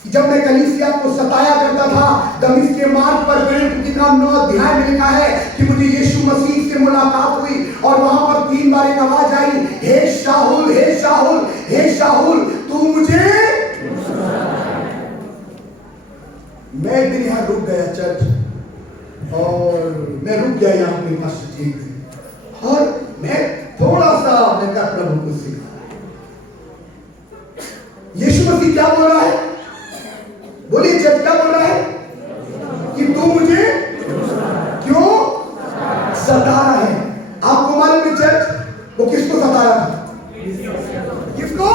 जब मैं कलीसिया को सताया करता था, दमिश्क के मार्ग पर गणित की नाम 9 अध्याय में लिखा है कि मुझे यीशु मसीह से मुलाकात हुई और वहां पर 3 बार एक आवाज आई, हे शाऊल, हे शाऊल, हे शाऊल, तू मुझे। मैं एक दिन यहाँ रुक गया चर्च, और मैं रुक गया यहाँ अपने पास ठीक है, और मैं थोड़ा सा मैंने कहा प्रभु को सीखा। यीशु मसीह क्या बोल रहा है? बोलिए चर्च क्या बोल रहा है? कि तू मुझे क्यों सता रहा है? आपको मालूम है चर्च वो किसको सता रहा था? किसको?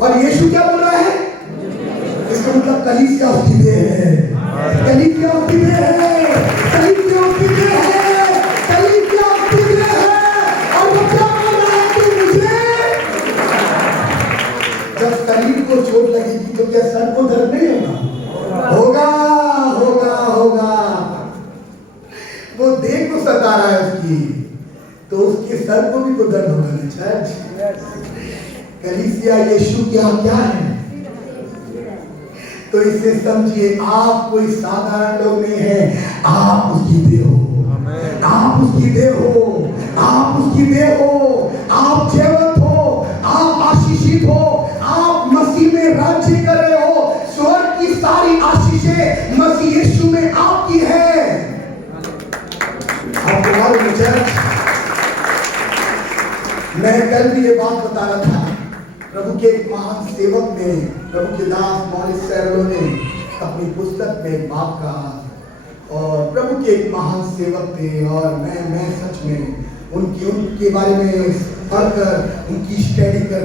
और यीशु क्या बोल रहा है? इसका मतलब कलीसिया उसकी देह है, कलीसिया उसकी देह है, कलीसिया उसकी देह है, कलीसिया उसकी देह क्या सर को दर्द नहीं होगा? होगा होगा होगा। वो देह को सता रहा है उसकी, तो उसके सर को भी तो दर्द होगा ना चर्च। कलीसिया यीशु क्या क्या है? तो इसे समझिए, आप कोई साधारण लोग नहीं है, आप उसकी देह हो, आप उसकी देह हो, आप उसकी देह हो, आप जीवित हो, आप आशीषित हो, आप मसीह में राज्य कर रहे हो। स्वर्ग की सारी आशीषें मसीह यीशु में आपकी है। आपको मालूम है चर्च, मैं कल भी ये बात बता रहा था, प्रभु के एक महान सेवक ने, प्रभु के दास मॉरिस सेरलो ने अपनी पुस्तक में एक बात कहा, और प्रभु के एक महान सेवक थे, और मैं सच में उनके बारे में पढ़कर, उनकी स्टडी कर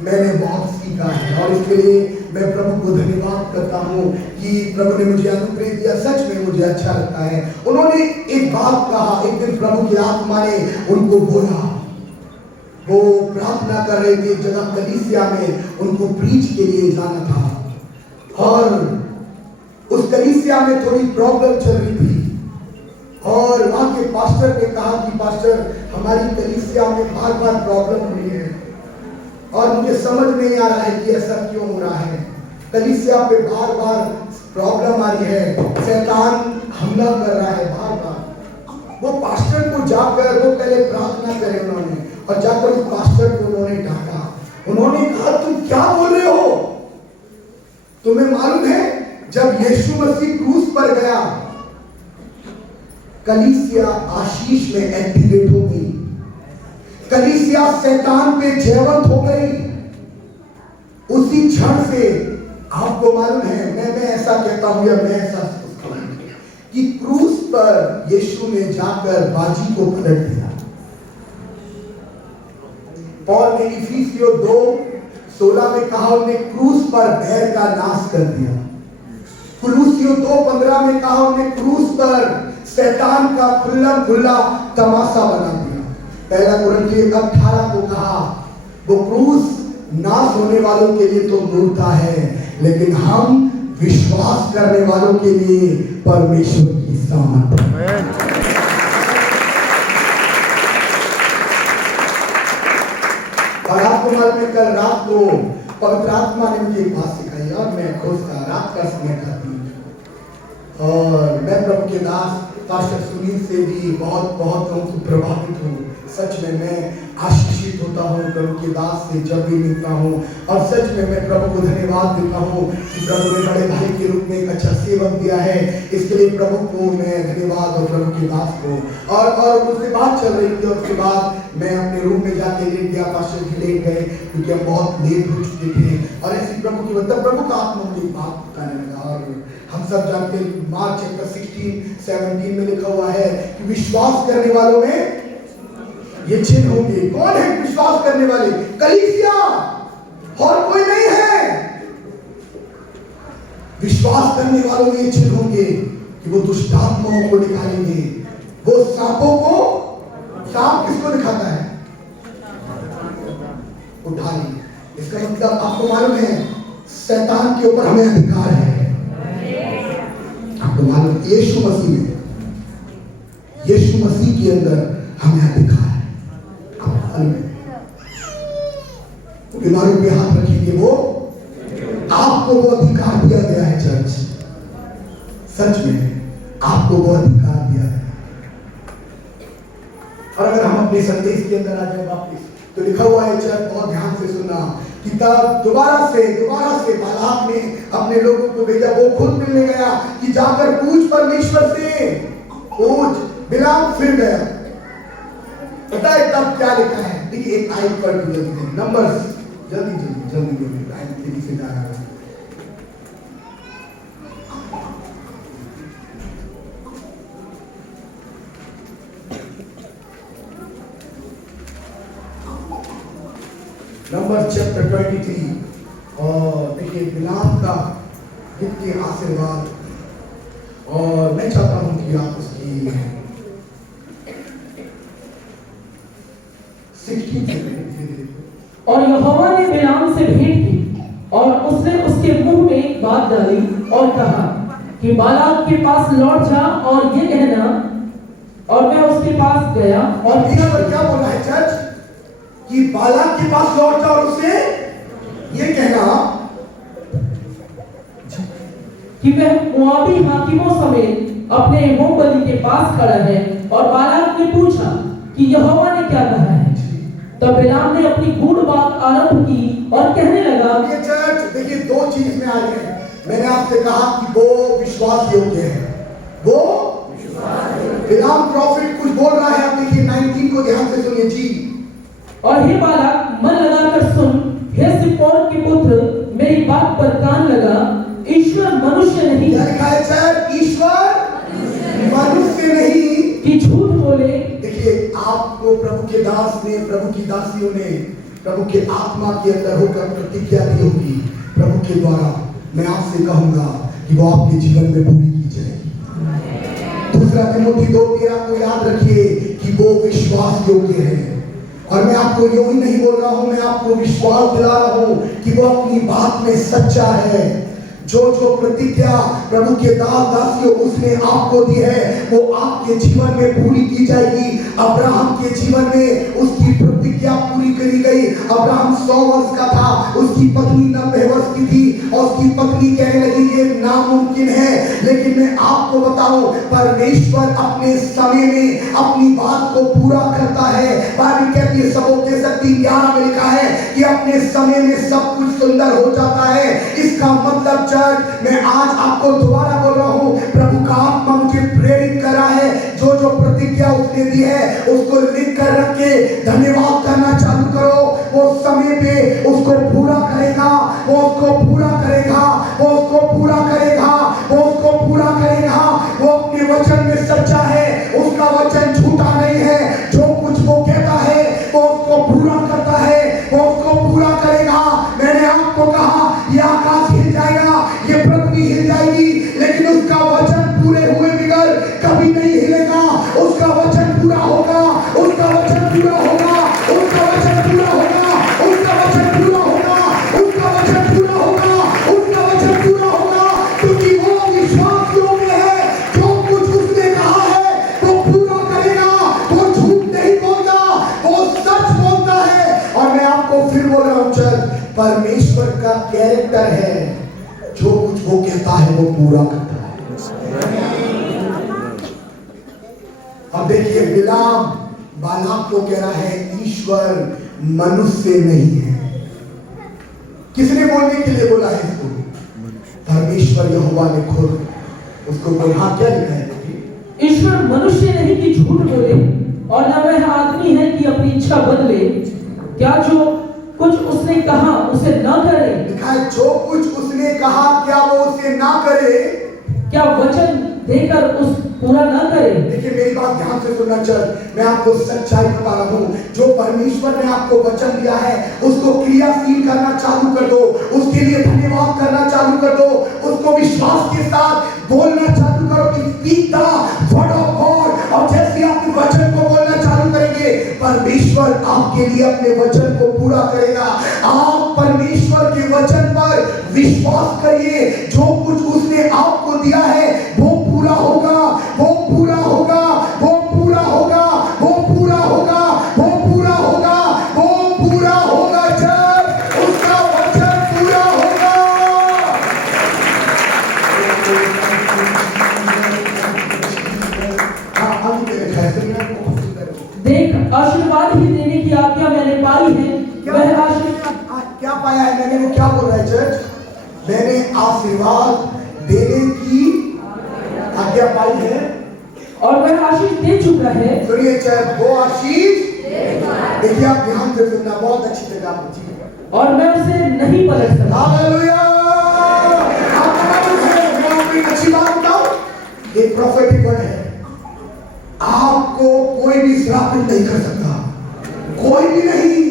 मैंने बहुत सीखा है, और इसके लिए मैं प्रभु को धन्यवाद करता हूँ कि प्रभु ने मुझे अनुग्रह दिया। सच में मुझे अच्छा लगता है। उन्होंने एक बात कहा, एक दिन प्रभु की आत्मा ने उनको बोला, वो प्रार्थना कर रहे थे एक जगह कलीसिया में, उनको प्रीच के लिए जाना था, और उस कलीसिया में थोड़ी प्रॉब्लम चल रही थी, और वहां के पास्टर ने कहा कि पास्टर, हमारी कलीसिया में बार बार प्रॉब्लम हो रही है, और मुझे समझ नहीं आ रहा है कि ऐसा क्यों हो रहा है। कलीसिया पे बार बार प्रॉब्लम आ रही है, शैतान हमला कर रहा है बार बार। वो पास्टर को जाकर, वो पहले प्रार्थना करे उन्होंने, और जाकर उस पास्टर को उन्होंने डांटा। उन्होंने कहा, तुम क्या बोल रहे हो? तुम्हें मालूम है जब यीशु मसीह क्रूस पर गया, कलीसिया आशीष में एक्टिवेट हो गई, कलीसिया शैतान पे जयवंत हो गई। उसी क्षण से आपको मालूम है, मैं ऐसा कहता हूं, या मैं ऐसा सोचता हूं कि क्रूस पर यीशु ने जाकर बाजी को पलट दिया। पौल ने इफिसियों 2:16 में कहा, उन्हें क्रूस पर बैर का नाश कर दिया। कुलुसियों 2:15 में कहा, उन्हें क्रूस पर शैतान का खुल्ला तमाशा बना दिया। पहला कुरिन्थियों 18 को कहा, वो क्रूस नाश होने वालों के लिए तो मूर्ता है, लेकिन हम विश्वास करने वालों के लिए परमेश्वर की सामर्थ है। और आपको मालूम है, कल रात को पवित्र आत्मा ने मुझे एक बात सिखाई, और मैं खुश था, रात का समय था, और मैं प्रभु के दास पास्टर सुनील से भी बहुत प्रभावित हूँ। सच में मैं आशीषित होता हूँ प्रभु के दास से जब भी मिलता हूँ, और सच में मैं प्रभु को धन्यवाद देता हूँ कि प्रभु ने बड़े भाई के रूप में एक अच्छा सेवक दिया है। इसके लिए प्रभु को मैं धन्यवाद, और प्रभु के दास को। और उससे बात चल रही थी, और उसके बाद मैं अपने रूम में जाके लेट गया, पास्टर जी लेट गए क्योंकि हम बहुत लेट हो चुके थे। और ऐसी प्रभु की प्रभु का आत्मा मुझे बात बताने लगा, और हम सब जानते हैं मार्क चैप्टर 16-17 में लिखा हुआ है कि विश्वास करने वालों में ये चिन्ह होंगे। कौन है विश्वास करने वाले? कलीसिया, और कोई नहीं है। विश्वास करने वालों में ये चिन्ह होंगे कि वो दुष्ट आत्माओं को निकालेंगे, वो सांपों को, सांप किसको दिखाता है? उठा लेंगे। इसका मतलब आपको मालूम है, शैतान के ऊपर हमें अधिकार है। आपको मालूम, यीशु मसीह में, यीशु मसीह के अंदर हमें अधिकार है। बीमारियों पे हाथ रखेंगे, वो आपको वो अधिकार दिया गया है चर्च। सच में आपको वो अधिकार दिया है। और अगर हम अपने संदेश के अंदर आ जाए वापस, तो लिखा हुआ है चर्च, बहुत ध्यान से सुनना, कि तब दोबारा से बालाक ने अपने लोगों को भेजा। वो खुद मिलने गया कि जाकर पूछ परमेश्वर से, पूछ। बिलाम फिर गया। पता है तब क्या लिखा है? देखिए, एक आयत पढ़ के जल्दी, नंबर्स, जल्दी टाइम तेजी से जा रहा है। नंबर चैप्टर 23, और देखिए बिलाम का कितने आशीर्वाद, और मैं चाहता हूं कि आप उसकी 16 से और यहोवा ने बिलाम से भेंट की और उसने उसके मुंह में एक बात डाली और कहा कि बालाक के पास लौट जा और ये कहना, और मैं उसके पास गया और ईश्वर क्या बोला है चर्च कि बालाक के पास लौट जा और उससे ये कहना कि वह मोआबी हाकिमों समेत अपने होम बलि के पास खड़ा है। और बालाक ने पूछा कि यहोवा ने क्या कहा है। तब बिलाम ने अपनी गूढ़ बात आरंभ की और कहने लगा, ये चर्च देखिए दो चीज में आ रही है। मैंने आपसे कहा कि वो विश्वास योग्य है, वो बिलाम प्रॉफिट कुछ बोल रहा है। आप देखिए 19 को ध्यान से सुनिए जी। और हे बालाक, मन लगाकर सुन, हे सिप्पोर के पुत्र, मेरी बात पर कान लगा। ईश्वर मनुष्य नहीं, क्या लिखा है सर? ईश्वर मनुष्य नहीं कि झूठ बोले। देखिए आपको प्रभु के दास ने, प्रभु की दासियों ने प्रभु के आत्मा के अंदर होकर प्रतिज्ञा दी होगी प्रभु के द्वारा। मैं आपसे कहूंगा कि वो आपके जीवन में पूरी की जाएगी। दूसरा तिमोथी 2:13 को याद रखिए कि वो विश्वास योग्य है। और मैं आपको यूं ही नहीं बोल रहा हूं, मैं आपको विश्वास दिला रहा हूं कि वो अपनी बात में सच्चा है। जो जो प्रतिज्ञा प्रभु के दास दासियों उसने आपको दी है वो आपके जीवन में पूरी की जाएगी। अब्राहम के जीवन में उसकी प्रतिज्ञा पूरी करी गई। अब्राहम 100 वर्ष का था, उसकी पत्नी 90 वर्ष की थी और उसकी पत्नी कहने लगी ये नामुमकिन है। लेकिन मैं आपको बताऊं, परमेश्वर अपने समय में अपनी बात को पूरा करता है। बाइबल कहती है सबोते शक्ति 11 में लिखा है कि अपने समय में सब कुछ सुंदर हो जाता है। इसका मतलब चर्च, मैं आज आपको दोबारा बोल रहा हूं, प्रभु का आत्मा मुझे प्रेरित कर रहा है। जो जो प्रतिज्ञा उसने दी है उसको लिख कर रख के धन्यवाद करना चालू करो। वो समय पे उसको पूरा करेगा, वो उसको पूरा करेगा, वो उसको पूरा करेगा, वो उसको पूरा करेगा। वो अपने वचन में सच्चा है, उसका वचन झूठा नहीं है। जो कुछ वो कहता है वो उसको पूरा करता है, वो उसको पूरा करेगा। मैंने आपको कहा ये आकाश हिल जाएगा, ये पृथ्वी हिल जाएगी, लेकिन उसका वचन पूरे हुए बिगड़ कभी नहीं हिलेगा। उसका वचन पूरा होगा, उसका वचन पूरा होगा, उसका वचन पूरा होगा, उसका वचन पूरा होगा, उसका वचन पूरा होगा, उसका वचन पूरा होगा। क्योंकि वो विश्वास योग्य है। जो कुछ उसने कहा है वो पूरा करेगा। वो झूठ नहीं बोलता, वो सच बोलता है। और मैं आपको फिर बोल रहा हूं चर्च, परमेश्वर का कैरेक्टर है, जो कुछ वो कहता है वो पूरा करता है। अब देखिए बिलाम बालाक को कह रहा है ईश्वर मनुष्य नहीं है। किसने बोलने के लिए बोला है इसको? परमेश्वर यहोवा ने खुद उसको बोला। क्या लिखा है? ईश्वर मनुष्य नहीं कि झूठ बोले, और न वह आदमी है कि अपनी इच्छा बदले। क्या जो कुछ उसने कहा उसे न करे? लिखा है जो कुछ उसने कहा क्या वो उसे ना करे? क्या वचन देकर उस पूरा न करे? देखिए मेरी बात ध्यान से सुनना चल, मैं आपको सच्चाई बता रहा हूँ। जो परमेश्वर ने आपको वचन दिया है उसको क्रियाशील करना चालू कर दो, उसके लिए धन्यवाद करना चालू कर दो, उसको विश्वास के साथ बोलना चालू करो कि speak the word of God. और जैसे आप वचन को बोलना चालू करेंगे परमेश्वर आपके लिए अपने वचन को पूरा करेगा। आप परमेश्वर के वचन पर विश्वास करिए। जो कुछ उसने आपको दिया है वो पूरा होगा, वो पूरा होगा, वो पूरा होगा, वो पूरा होगा, वो पूरा होगा, वो पूरा होगा। जब उसका वचन पूरा होगा। देख, आशीर्वाद ही देने की आज्ञा मैंने पाई है। वह आशीर्वाद क्या पाया है? मैंने वो क्या बोल रहा है चर्च? मैंने आशीर्वाद देने की आज्ञा पाई है और वह आशीष दे चुका है। सुनिए चर्च, वो आशीष देखिए, आप ध्यान से सुनना, बहुत अच्छी जगह पूछिए। और मैं उसे नहीं पलट सकता। हालेलुया। मैं अच्छी बात बताऊं, एक प्रोफेटिक वर्ड है। आपको कोई भी श्रापित नहीं कर सकता, कोई भी नहीं।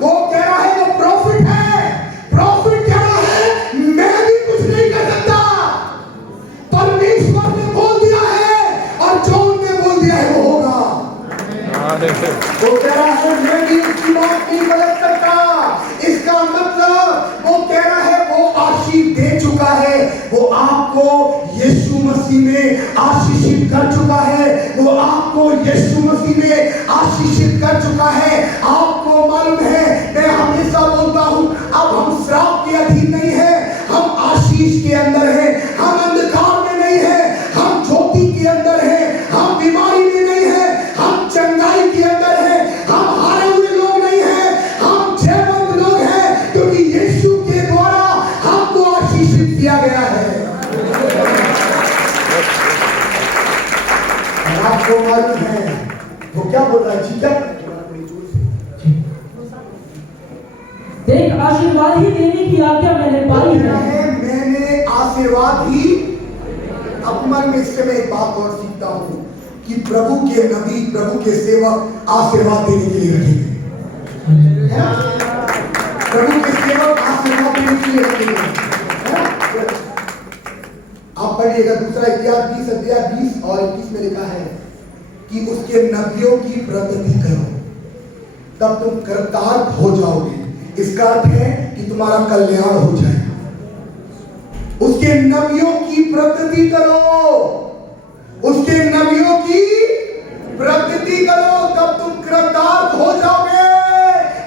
वो कह रहा है वो प्रॉफिट है, प्रॉफिट कह रहा है मैं भी कुछ नहीं कर सकता। परमेश्वर ने बोल दिया है और जो उन्होंने बोल दिया है वो होगा। वो कह रहा है मैं भी उसकी बात नहीं गलत करता। इसका मतलब वो कह रहा है वो आशीष दे चुका है, वो आपको यीशु मसीह में आशीषित कर चुका है, वो आपको यीशु मसीह में आशीषित कर चुका है। आपको मालूम है, मैं हमेशा बोलता हूं, अब हम श्राप के अधीन नहीं है, हम आशीष के अंदर है, हम अंधकार में नहीं है, हम ज्योति के अंदर है, हम बीमारी में नहीं है, हम चंगाई के अंदर है, हम हारे हुए लोग नहीं है, हम जयवंत लोग हैं, क्योंकि यीशु के द्वारा हमको आशीषित किया गया है। और आपको मालूम है वो क्या बोल रहा है? जी क्या देख, आशीर्वाद ही देने की आज्ञा मैंने पाई है। मैंने आशीर्वाद ही। अब मन में इससे मैं एक बात और सीखता हूं कि प्रभु के नबी, प्रभु के सेवक आशीर्वाद देने के लिए रखे गए हैं। प्रभु के सेवक आशीर्वाद देने के लिए रखे गए। आप पढ़िएगा दूसरा इतिहास 20 अध्याय 20 और 21 में लिखा है कि उसके नबियों की प्रगति करो, तब तुम करतार हो जाओगे। इसका अर्थ है कि तुम्हारा कल्याण हो जाएगा। उसके नबियों की प्रगति करो, उसके नबियों की प्रगति करो, तब तुम कृतार्थ हो जाओगे,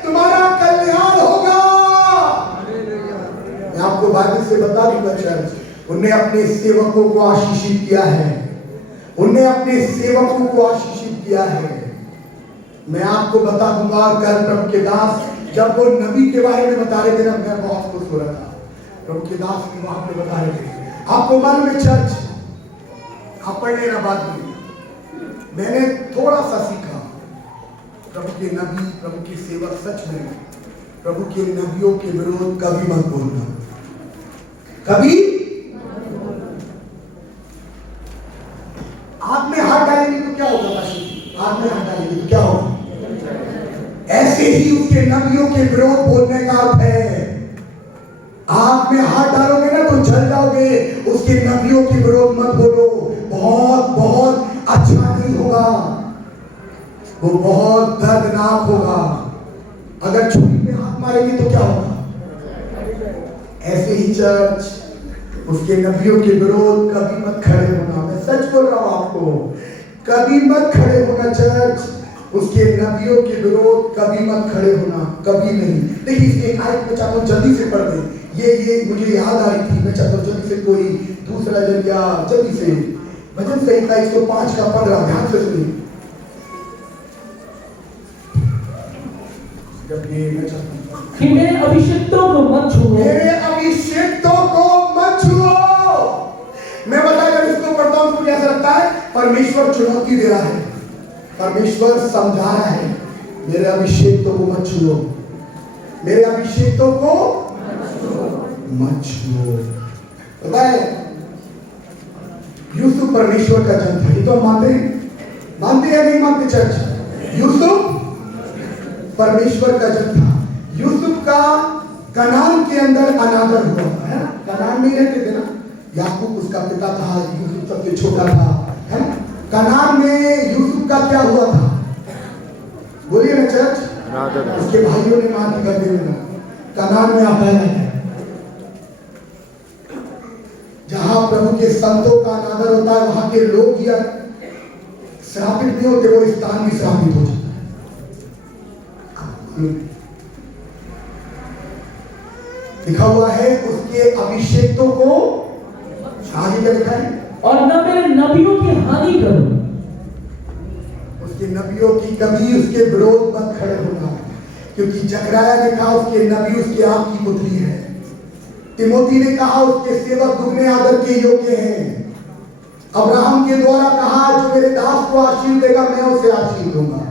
तुम्हारा कल्याण होगा। मैं आपको बाइबल से बता दूंगा चर्च, उन्हें अपने सेवकों को आशीषित किया है, उन्हें अपने सेवकों को आशीषित किया है। मैं आपको बता दूंगा, कल प्रभु के दास जब वो नबी के बारे में बता रहे थे ना, मैं बहुत खुश हो रहा था। प्रभु के दास भी वहां पे बता रहे थे। आपको मालूम है चर्च, आप पढ़ लेना बाद में, मैंने थोड़ा सा सीखा। प्रभु के नबी, प्रभु के सेवक, सच में प्रभु के नबियों के विरोध कभी मत बोलना, कभी। आग में हाथ डालेंगे तो क्या होगा? आग में हाथ डालेंगे तो क्या होगा? ऐसे ही उसके नबियों के विरोध बोलने का अर्थ है। आग में हाथ डालोगे ना तो जल जाओगे। उसके नबियों के विरोध मत बोलो, बहुत बहुत अच्छा नहीं होगा, वो बहुत दर्दनाक होगा। अगर छुरी में हाथ मारेंगे तो क्या होगा? ऐसे ही चर्च, उसके नबियों के विरोध कभी मत खड़े होना। मैं सच बोल रहा हूं आपको, कभी मत खड़े होना चर्च। उसके नबियों के विरोध कभी मत खड़े होना, कभी नहीं। देखिए इसके एक आयत में चाहता हूं जल्दी से पढ़ दे। ये मुझे याद आ रही थी, मैं चाहता हूं जल्दी से कोई दूसरा जरिया जल्दी से भजन संहिता 105 का पढ़ रहा, ध्यान से सुनिए। जब ये मैं चाहता हूं कि मेरे अभिषिक्तों को मत छुओ, मेरे अभिषिक्तों को मत छुओ। मैं बता, जब इसको पढ़ता हूं तो कैसा लगता है? परमेश्वर चुनौती दे रहा है, परमेश्वर समझा रहा है, मेरे अभिषेक्तों को मत छुओ, मेरे अभिषेक्तों को मत छुओ। पता है यूसुफ परमेश्वर का जन था, ये तो मानते या नहीं मानते चर्च? यूसुफ परमेश्वर का जन था। यूसुफ का कनान के अंदर अनादर हुआ था, है ना? कनान में रहते थे ना, याकूब उसका पिता था, यूसुफ सबसे छोटा था, है ना? कनान में यूसुफ का क्या हुआ था? बोलिए ना चर्च। उसके भाइयों ने मार कर दे देना। कनान में आता है जहां प्रभु के संतों का अनादर होता है, वहां के लोग या श्रापित नहीं होते, वो स्थान भी श्रापित हो जाता है। लिखा हुआ है उसके अभिषेक्तों को, आगे क्या लिखा है? और न मेरे नबियों की हानि करो। उसके नबियों की कभी उसके विरोध मत खड़े होना, क्योंकि जकरिया ने कहा उसके नबी उसके आप की पुत्री है। तिमोथी ने कहा उसके सेवक दुगने आदर के योग्य हैं। अब्राहम के द्वारा कहा जो मेरे दास को आशीष देगा मैं उसे आशीष दूंगा।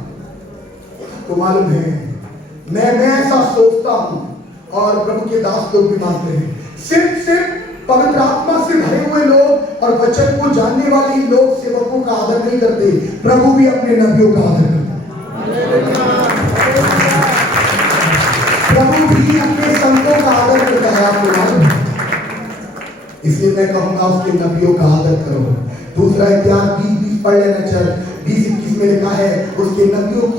तो मालूम है मैं ऐसा सोचता हूं और प्रभु के दास लोग भी मानते हैं। सिर्फ पवित्र आत्मा से भरे हुए लोग और वचन को जानने वाले लोग सेवकों का आदर नहीं करते, प्रभु भी अपने नबियों का आदर करता है। प्रभु भी अपने संतों का आदर करता है, आपको मालूम है। इसलिए मैं कहूंगा उसके नबियों का आदर करो। दूसरा इतिहास 20 पढ़ लेना चल। 20-21 में लिखा है उसके नबियों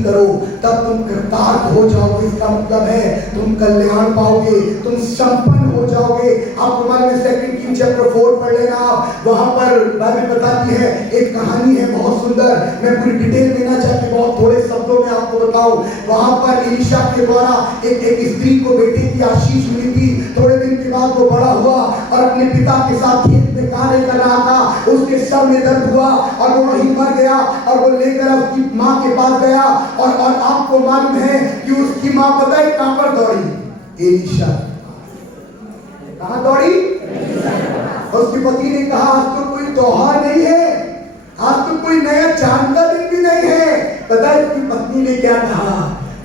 प्रगति करो, तब तुम कृतार्थ हो जाओगे। इसका मतलब है तुम कल्याण पाओगे, तुम संपन्न हो जाओगे। आपको मालूम है 2 किंग चैप्टर 4 पढ़ लेना आप, वहां पर बाइबल बताती है, एक कहानी है बहुत सुंदर। मैं पूरी डिटेल में ना जाके बहुत थोड़े शब्दों में आपको बताऊं। वहां पर एलीशा के द्वारा एक स्त्री को बेटे की आशीष मिली थी। थोड़े दिन के बाद वो बड़ा हुआ और अपने पिता के साथ खेत में कार्य कर रहा था। उसके सर में दर्द हुआ और वो वहीं मर गया और वो लेकर उसकी माँ के पास गया और आपको मालूम है कि उसकी माँ पता है कहां पर दौड़ी? एलीशा। कहां दौड़ी? उसके पति ने कहा आज तो कोई त्योहार नहीं है, आज तो कोई नया चांद का दिन भी नहीं है। पता है उसकी पत्नी ने क्या कहा?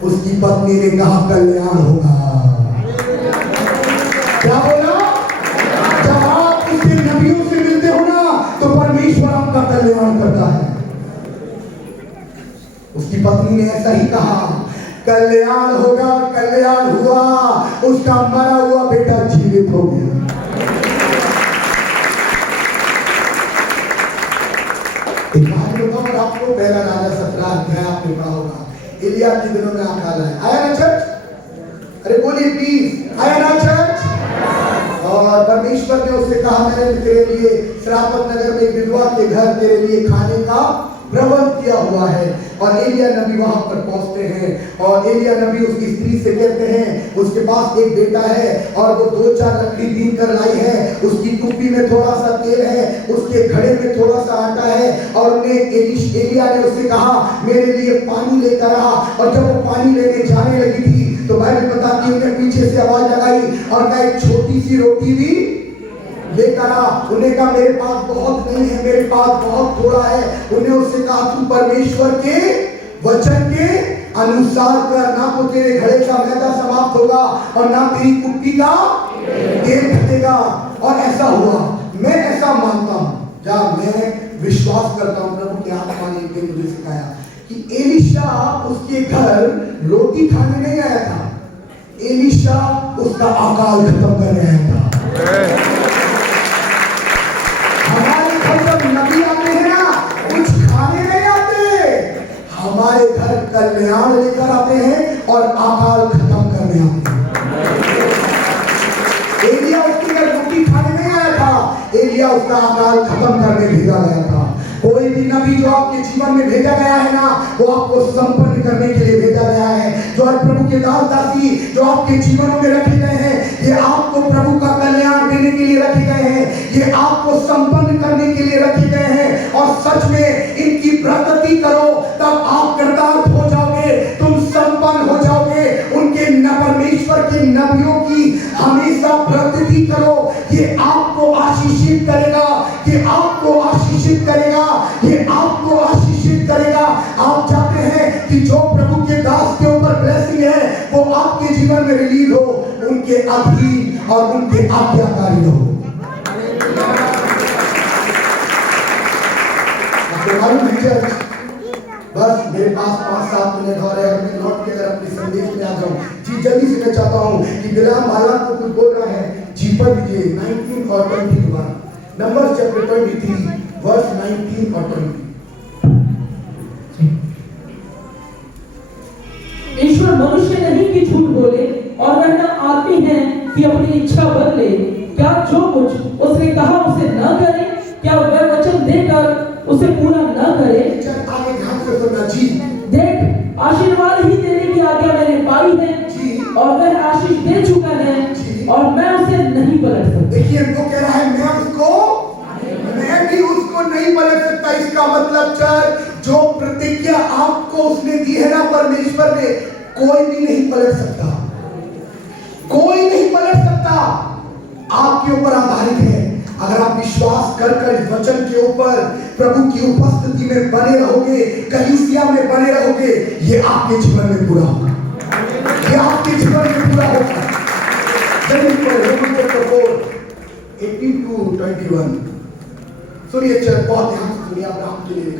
उसकी पत्नी ने कहा कल्याण होगा। क्या बोला? जब आप उसके नबियों से मिलते हो ना तो परमेश्वर आपका कल्याण करता है। उसकी पत्नी ने ऐसा ही कहा, कल्याण होगा। कल्याण हुआ, उसका मरा हुआ बेटा जीवित हो गया। और आपको पहला राजा 17 अध्याय आपने पढ़ा होगा, एलिया के दिनों में अकाल आया ना चर्च? अरे बोलिए प्लीज, आया ना चर्च? और परमेश्वर ने उससे कहा मैंने तेरे लिए श्रापत नगर में एक विधवा के घर तेरे लिए खाने का प्रबंध किया हुआ है। और एलिया नबी वहां पर पहुंचते हैं और एलिया नबी उसकी स्त्री से कहते हैं, उसके पास एक बेटा है और वो 2-4 लकड़ी बीन कर लाई है, उसकी टोपी में थोड़ा सा तेल है, उसके घड़े में थोड़ा सा आटा है। और उन्हें एलिया ने उससे कहा मेरे लिए पानी लेकर आ। और जब वो पानी लेके जाने लगी थी तो बाइबल बताती है उन्हें पीछे से आवाज लगाई और कहा एक छोटी सी रोटी भी लेकर आ। उन्हें कहा मेरे पास बहुत नहीं है, मेरे पास बहुत थोड़ा है। उन्हें उससे कहा तू परमेश्वर के वचन के अनुसार कर, ना तो तेरे घड़े का मैदा समाप्त होगा और ना तेरी कुप्पी का तेल घटेगा। और ऐसा हुआ। मैं ऐसा मानता हूं, जब मैं विश्वास करता हूं, प्रभु की आत्मा ने एक दिन मुझे सिखाया कि एलीशा उसके घर रोटी खाने नहीं आया था, एलीशा उसका अकाल खत्म करने आया था। हमारे घर जब नबी आते हैं ना, कुछ खाने नहीं आते, हमारे घर कल्याण लेकर आते हैं और अकाल खत्म करने आते हैं। एलिया उसके घर रोटी खाने नहीं आया था, एलिया उसका अकाल खत्म करने भेजा गया था। कोई भी नबी जो आपके जीवन में भेजा गया है ना, वो आपको संपन्न करने के लिए भेजा गया है। जो आज प्रभु के दास दासी जो आपके जीवनों में रखे गए हैं, ये आपको प्रभु का कल्याण देने के लिए रखे गए हैं, ये आपको संपन्न करने के लिए रखे गए हैं। और सच में इनकी प्रगति करो, तब आप कृतार्थ हो जाओगे, तुम संपन्न हो जाओगे। उनके परमेश्वर के नबियों की हमेशा प्रगति करो, ये आपको आशीषित करेगा, ये आपको आशीषित करेगा, ये आपको आशीषित करेगा। आप चाहते हैं कि जो प्रभु के दास के ऊपर ब्लेसिंग है वो आपके जीवन में रिलीज हो, उनके अधीन और उनके आज्ञाकारी हो। बस मेरे पास 5-7 मिनट और है, मैं लौट के अगर अपने संदेश में आ जाऊं जी, जल्दी से मैं चाहता हूं कि बिलाम बाला को कुछ बोल रहा है जी, पढ़ लीजिए 19 और 20 के बाद, नंबर्स चैप्टर 23 वर्स 19 और 20। ईश्वर मनुष्य नहीं कि झूठ बोले और वह न आदमी है कि अपनी इच्छा बदले। क्या जो कुछ उसने कहा उसे न करे, क्या वह वचन देकर उसे पूरा न करे? आगे ध्यान से सुनना जी। देख, आशीर्वाद ही देने की आज्ञा मैंने पाई है जी, और वह आशीष दे चुका है जी, और मैं उसे नहीं पलट सकता। देखिए वो कह रहा है मैं भी उसको नहीं पलट सकता। इसका मतलब चर्च, जो प्रतिज्ञा आपको उसने दी है ना परमेश्वर ने, कोई भी नहीं पलट सकता, कोई नहीं पलट सकता। आपके ऊपर आधारित है। अगर आप विश्वास कर इस वचन के ऊपर प्रभु की उपस्थिति में बने रहोगे, कलीसिया में बने रहोगे, ये आपके जीवन में पूरा होगा, ये आपके जीवन में पूरा होगा। रोमन्स 18-21 सुनिए चर्च, बहुत ध्यान से सुनिए, अब्राहम के लिए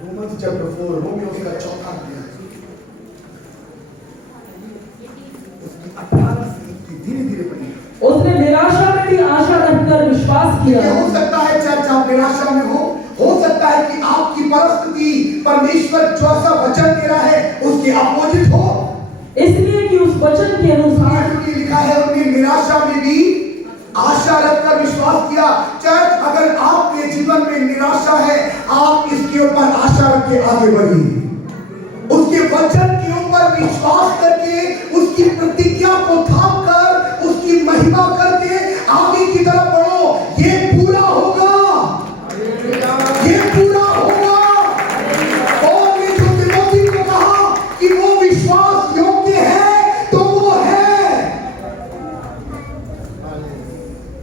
रोमन्स चैप्टर 4 रोमियो का 4 अध्याय उसकी 18 से धीरे-धीरे पढ़िए। उसने निराशा में भी आशा रखकर विश्वास किया। हो सकता है चर्च आप निराशा में हो सकता है कि आपकी परिस्थिति परमेश्वर जो सा वचन दे रहा है उसके अपोजिट हो, इसलिए कि उस वचन के अनुसार ये लिखा है उनकी निराशा में भी आशा रखकर विश्वास किया। चर्च, अगर आपके जीवन में निराशा है, आप इसके ऊपर आशा रख के आगे बढ़िए, उसके वचन के ऊपर विश्वास करके, उसकी प्रतिज्ञा को थाम कर, उसकी महिमा करके आगे की तरफ बढ़ो। ये पूरा होगा, ये पूरा होगा। और ने जो तिमोथी को कहा कि वो विश्वास योग्य है, तो वो है।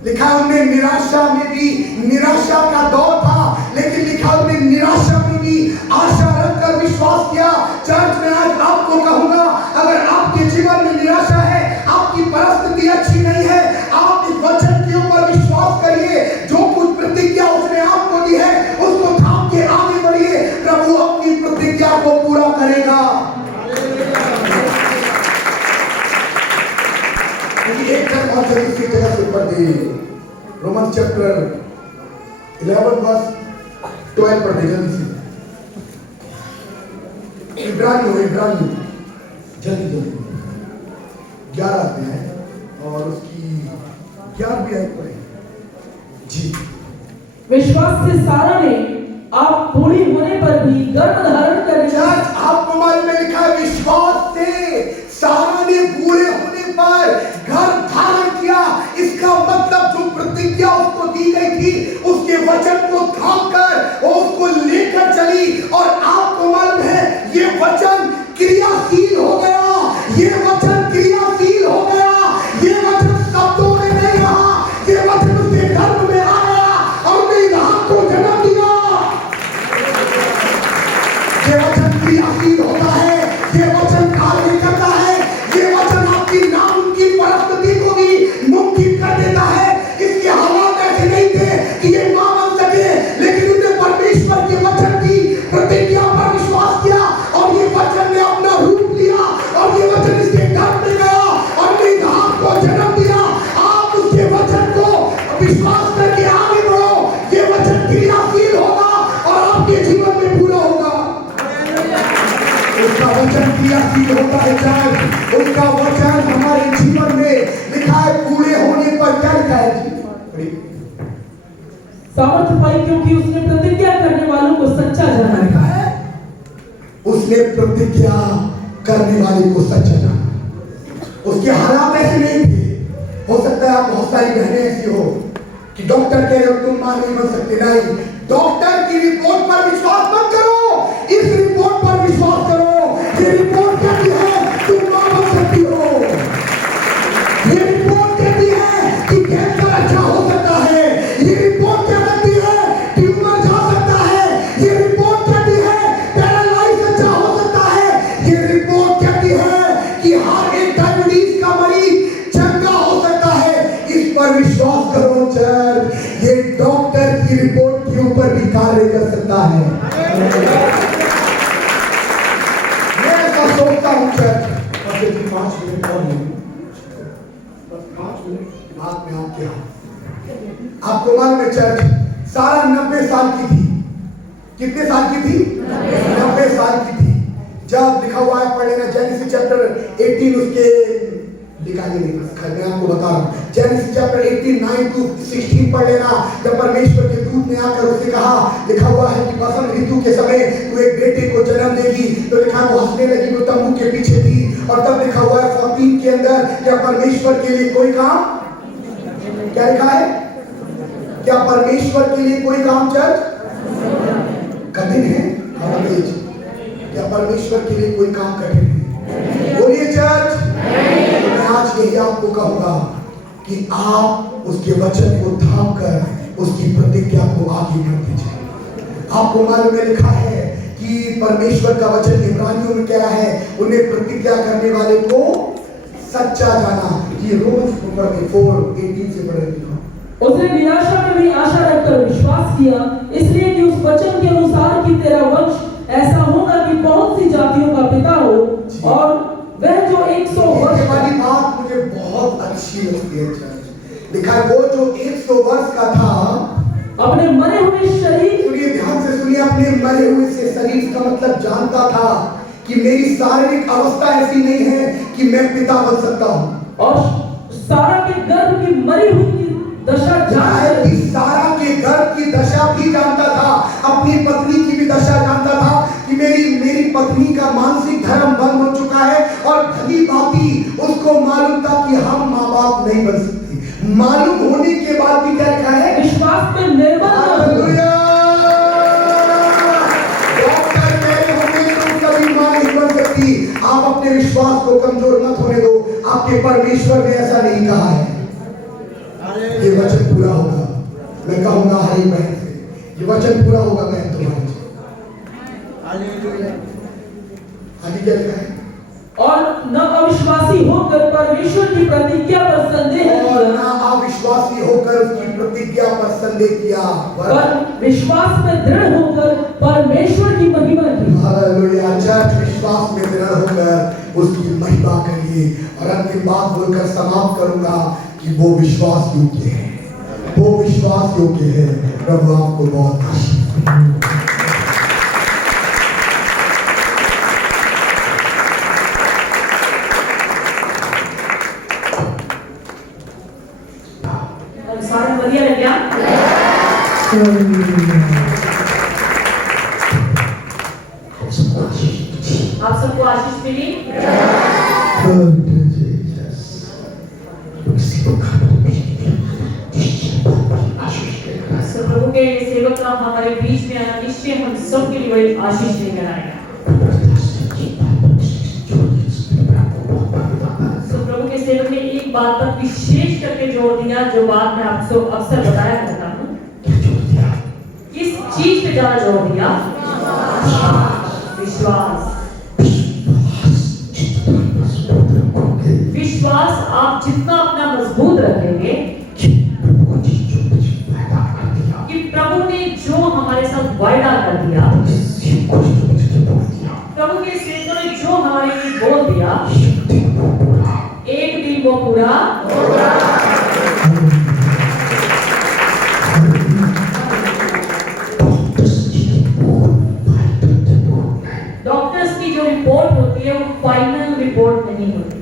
लिखा हमने निराशा में भी, निराशा का दौर था, लेकिन लिखा हमने निराशा में भी आशा रखकर विश्वास किया। चर्च में आज आपको कहूंगा, अगर आपके जीवन में निराशा है, आपकी परिस्थिति अच्छी नहीं है, आप इस वचन के ऊपर विश्वास करिए। जो कुछ प्रतिज्ञा उसने आपको दी है, उसको थाम के आगे बढ़िए। प्रभु अपनी प्रतिज्ञा को पूरा करेगा। एक और जगह से पढ़ दे, रोमन्स चैप्टर 11 वर्स 12 पढ़ दे जल्दी से। इब्रानियों जल्दी 11 अध्याय और उसकी 11वीं आयत पढ़े जी। विश्वास से सारा ने आप बूढ़ी होने पर भी गर्भ धारण करने, आपको मालूम है लिखा है विश्वास से सारा ने बूढ़े होने पर गर्भ धारण किया। इसका मतलब जो प्रतिज्ञा उसको दी गई थी, उसके वचन को थाम कर और उसको लेकर चली। और आपको मालूम है ये वचन क्रियाशील हो गया, ये वचन क्रियाशील हो गया। ये वचन शब्दों में नहीं रहा, ये वचन उसके गर्भ में आ गया और उसने इसहाक को जन्म दिया। ये वचन क्रियाशील होता है, ये वचन कार्य करता है, ये वचन आपकी नामुमकिन परिस्थिति को भी मुमकिन कर देता है। इसके हालात ऐसे नहीं थे कि ये मां बन सके, लेकिन उसने परमेश्वर के वचन की प्रतिज्ञा पर विश्वास किया और ये वचन ने अपना रूप लिया और ये वचन इसके गर्भ में गया और उसने इसहाक को जन्म दिया। आप उसके वचन को विश्वास करके आगे बढ़ो। ये वचन क्रियाशील होगा और आपके जीवन में पूरा होगा। उसका वचन क्रियाशील होता है। चाहे उसका वचन हमारे जीवन में लिखा है, पूरे होने पर क्या लिखा है जी? सामर्थ्य पाई, क्योंकि उसने प्रतिज्ञा करने वालों को सच्चा जाना है। उसने प्रतिज्ञा करने वाले को सच्चा जाना। उसके हालात ऐसे नहीं थे। हो सकता है आप बहुत सारी बहनें ऐसी हो कि डॉक्टर कह रहे हो तुम मां नहीं बन सकते। नहीं, डॉक्टर की रिपोर्ट पर विश्वास मत करो, इस रिपोर्ट पर विश्वास करो। ये रिपोर्ट कहती है तुम मां बन सकती हो। ये रिपोर्ट कहती है कि कैंसर अच्छा हो सकता है। ये रिपोर्ट क्या कहती है? ट्यूमर जा सकता है। ये रिपोर्ट कहती है पैरालाइज अच्छा हो सकता है। ये रिपोर्ट कहती है कि हर एक डायबिटीज का मरीज चंगा हो सकता है। इस पर विश्वास करो चर्च। ये डॉक्टर की रिपोर्ट के ऊपर भी कार्य कर सकता है। मैं ऐसा सोचता हूं चर्च, 5 मिनट और नहीं, 5 मिनट बाद में आप क्या, आपको मालूम है चर्च, सारा 90 साल की थी। कितने साल की थी? 90 साल की थी। जब लिखा हुआ है, पढ़ लेना जेनेसिस चैप्टर 18, उसके लिखा नहीं, मैं आपको बता रहा हूँ। जेनेसिस चैप्टर 18 9 to 16 पढ़ लेना। जब परमेश्वर के दूत ने आकर उससे कहा, लिखा हुआ है कि बसंत ऋतु के समय तू एक बेटे को जन्म देगी, तो लिखा वो हंसने लगी, वो तंबू के पीछे थी। और तब लिखा हुआ है 14 के अंदर, क्या परमेश्वर के लिए कोई काम, क्या लिखा है? क्या परमेश्वर के लिए कोई काम चर्च कठिन है? क्या परमेश्वर के लिए कोई काम कठिन है? बोलिए चर्च। मैं आज यही आपको कहूंगा कि आप उसके वचन को थाम कर उसकी प्रतिज्ञा को आगे बढ़ दीजिए। आपको मालूम में लिखा है कि परमेश्वर का वचन इब्रानियों में क्या है? उन्हें प्रतिज्ञा करने वाले को सच्चा जाना। ये रोमन्स 4:18 से पढ़े लिखा। उसने निराशा में भी आशा रखकर विश्वास किया, इसलिए कि उस वचन के अनुसार कि तेरा वंश ऐसा होगा कि बहुत सी जातियों का पिता हो। और वह जो 100 वर्ष वाली बात मुझे बहुत अच्छी लगती है चर्च। लिखा है वो जो 100 वर्ष का था, अपने मरे हुए शरीर, सुनिए ध्यान से सुनिए, अपने मरे हुए से शरीर का मतलब जानता था कि मेरी शारीरिक अवस्था ऐसी नहीं है कि मैं पिता बन सकता हूँ। और सारा के गर्भ की मरी हुई की दशा जानता कि सारा के गर्भ की दशा भी जानता था, अपनी पत्नी की भी दशा जानता था कि मेरी पत्नी का मानसिक धर्म बंद हो चुका है, और भली भांति उसको मालूम था कि हम माँ बाप नहीं बन सकते। मालूम होने के बाद भी क्या लिखा है? विश्वास में निर्बल न हो। हालेलुया। डॉक्टर कह रहे होंगे तुम कभी मां नहीं बन सकती, आप अपने विश्वास को कमजोर मत होने दो। आपके परमेश्वर ने ऐसा नहीं कहा है। ये वचन पूरा होगा। मैं कहूंगा हर एक बहन से, ये वचन पूरा होगा बहन तुम्हारे। आगे क्या लिखा है? और न अविश्वासी होकर परमेश्वर की प्रतिज्ञा पर संदेह और किया, ना अविश्वासी होकर उसकी प्रतिज्ञा पर संदेह किया, पर विश्वास में दृढ़ होकर परमेश्वर की महिमा की। हालेलुया। चर्च विश्वास में दृढ़ होकर उसकी महिमा करिए। और अंतिम बात बोलकर समाप्त करूंगा कि वो विश्वास योग्य है, वो विश्वास योग्य है। प्रभु आपको बहुत आशीष दे। सारा बढ़िया लग गया? आप सबको आशीष मिली? प्रभु के सेवक का हमारे बीच में आना निश्चय हम सब के लिए बड़ी आशीष लेकर आएगा। प्रभु के सेवक ने एक बात पर विशेष करके जोर दिया, जो बात मैं आपको अक्सर बताया करता हूँ। किस चीज पे ज्यादा जोर दिया? विश्वास। विश्वास आप जितना अपना मजबूत रखेंगे, कि प्रभु ने जो हमारे साथ वायदा कर दिया, प्रभु के सेवकों ने जो हमारे लिए बोल दिया, एक दिन वो पूरा होगा। डॉक्टर्स की जो रिपोर्ट होती है वो फाइनल रिपोर्ट नहीं होती।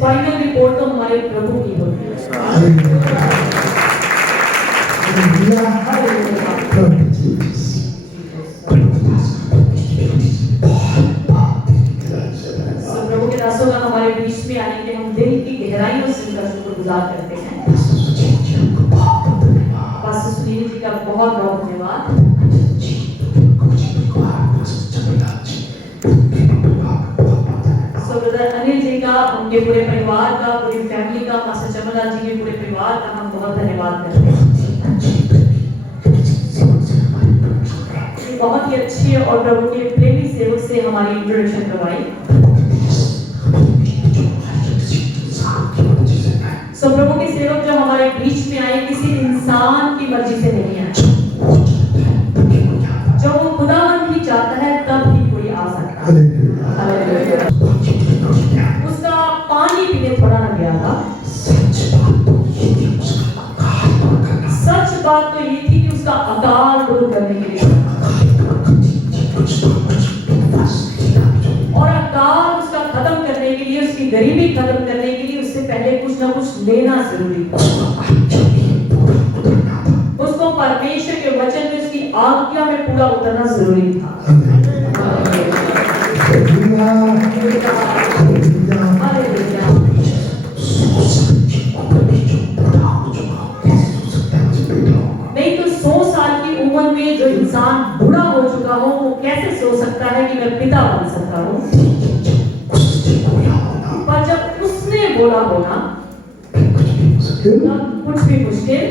फाइनल रिपोर्ट तो हमारे प्रभु की होती है। प्रभु के दासों का हमारे बीच में आने के हम दिल की गहराइयों से उनका शुक्रगुजार करते हैं। पास्टर सुनील जी का बहुत बहुत धन्यवाद। ब्रदर अनिल जी का, उनके पूरे परिवार का, पूरी फैमिली का, पास्टर चमनलाल जी के पूरे परिवार का हम बहुत धन्यवाद करते हैं। बहुत ही अच्छे और प्रभु के प्रेमी सेवक से हमारी इंट्रोडक्शन करवाई। प्रभु के सेवक जो हमारे बीच में आए किसी इंसान की मर्जी से नहीं आए। जो वो खुदावंद ही चाहता है तब ही कोई आ सकता है। उसका पानी पीने थोड़ा ना गया था। सच बात तो ये थी कि उसका अकाल दूर करने के लिए, और अकाल उसका खत्म करने के लिए, उसकी गरीबी खत्म करने के लिए उससे पहले कुछ ना कुछ लेना जरूरी था। उसको परमेश्वर के वचन में उसकी आज्ञा में पूरा उतरना जरूरी था। नहीं तो 100 साल की उम्र में जो इंसान बूढ़ा हो चुका हो वो कैसे सोच सकता है कि मैं पिता बन सकता हूँ? पर जब उसने बोला होना तब कुछ भी मुश्किल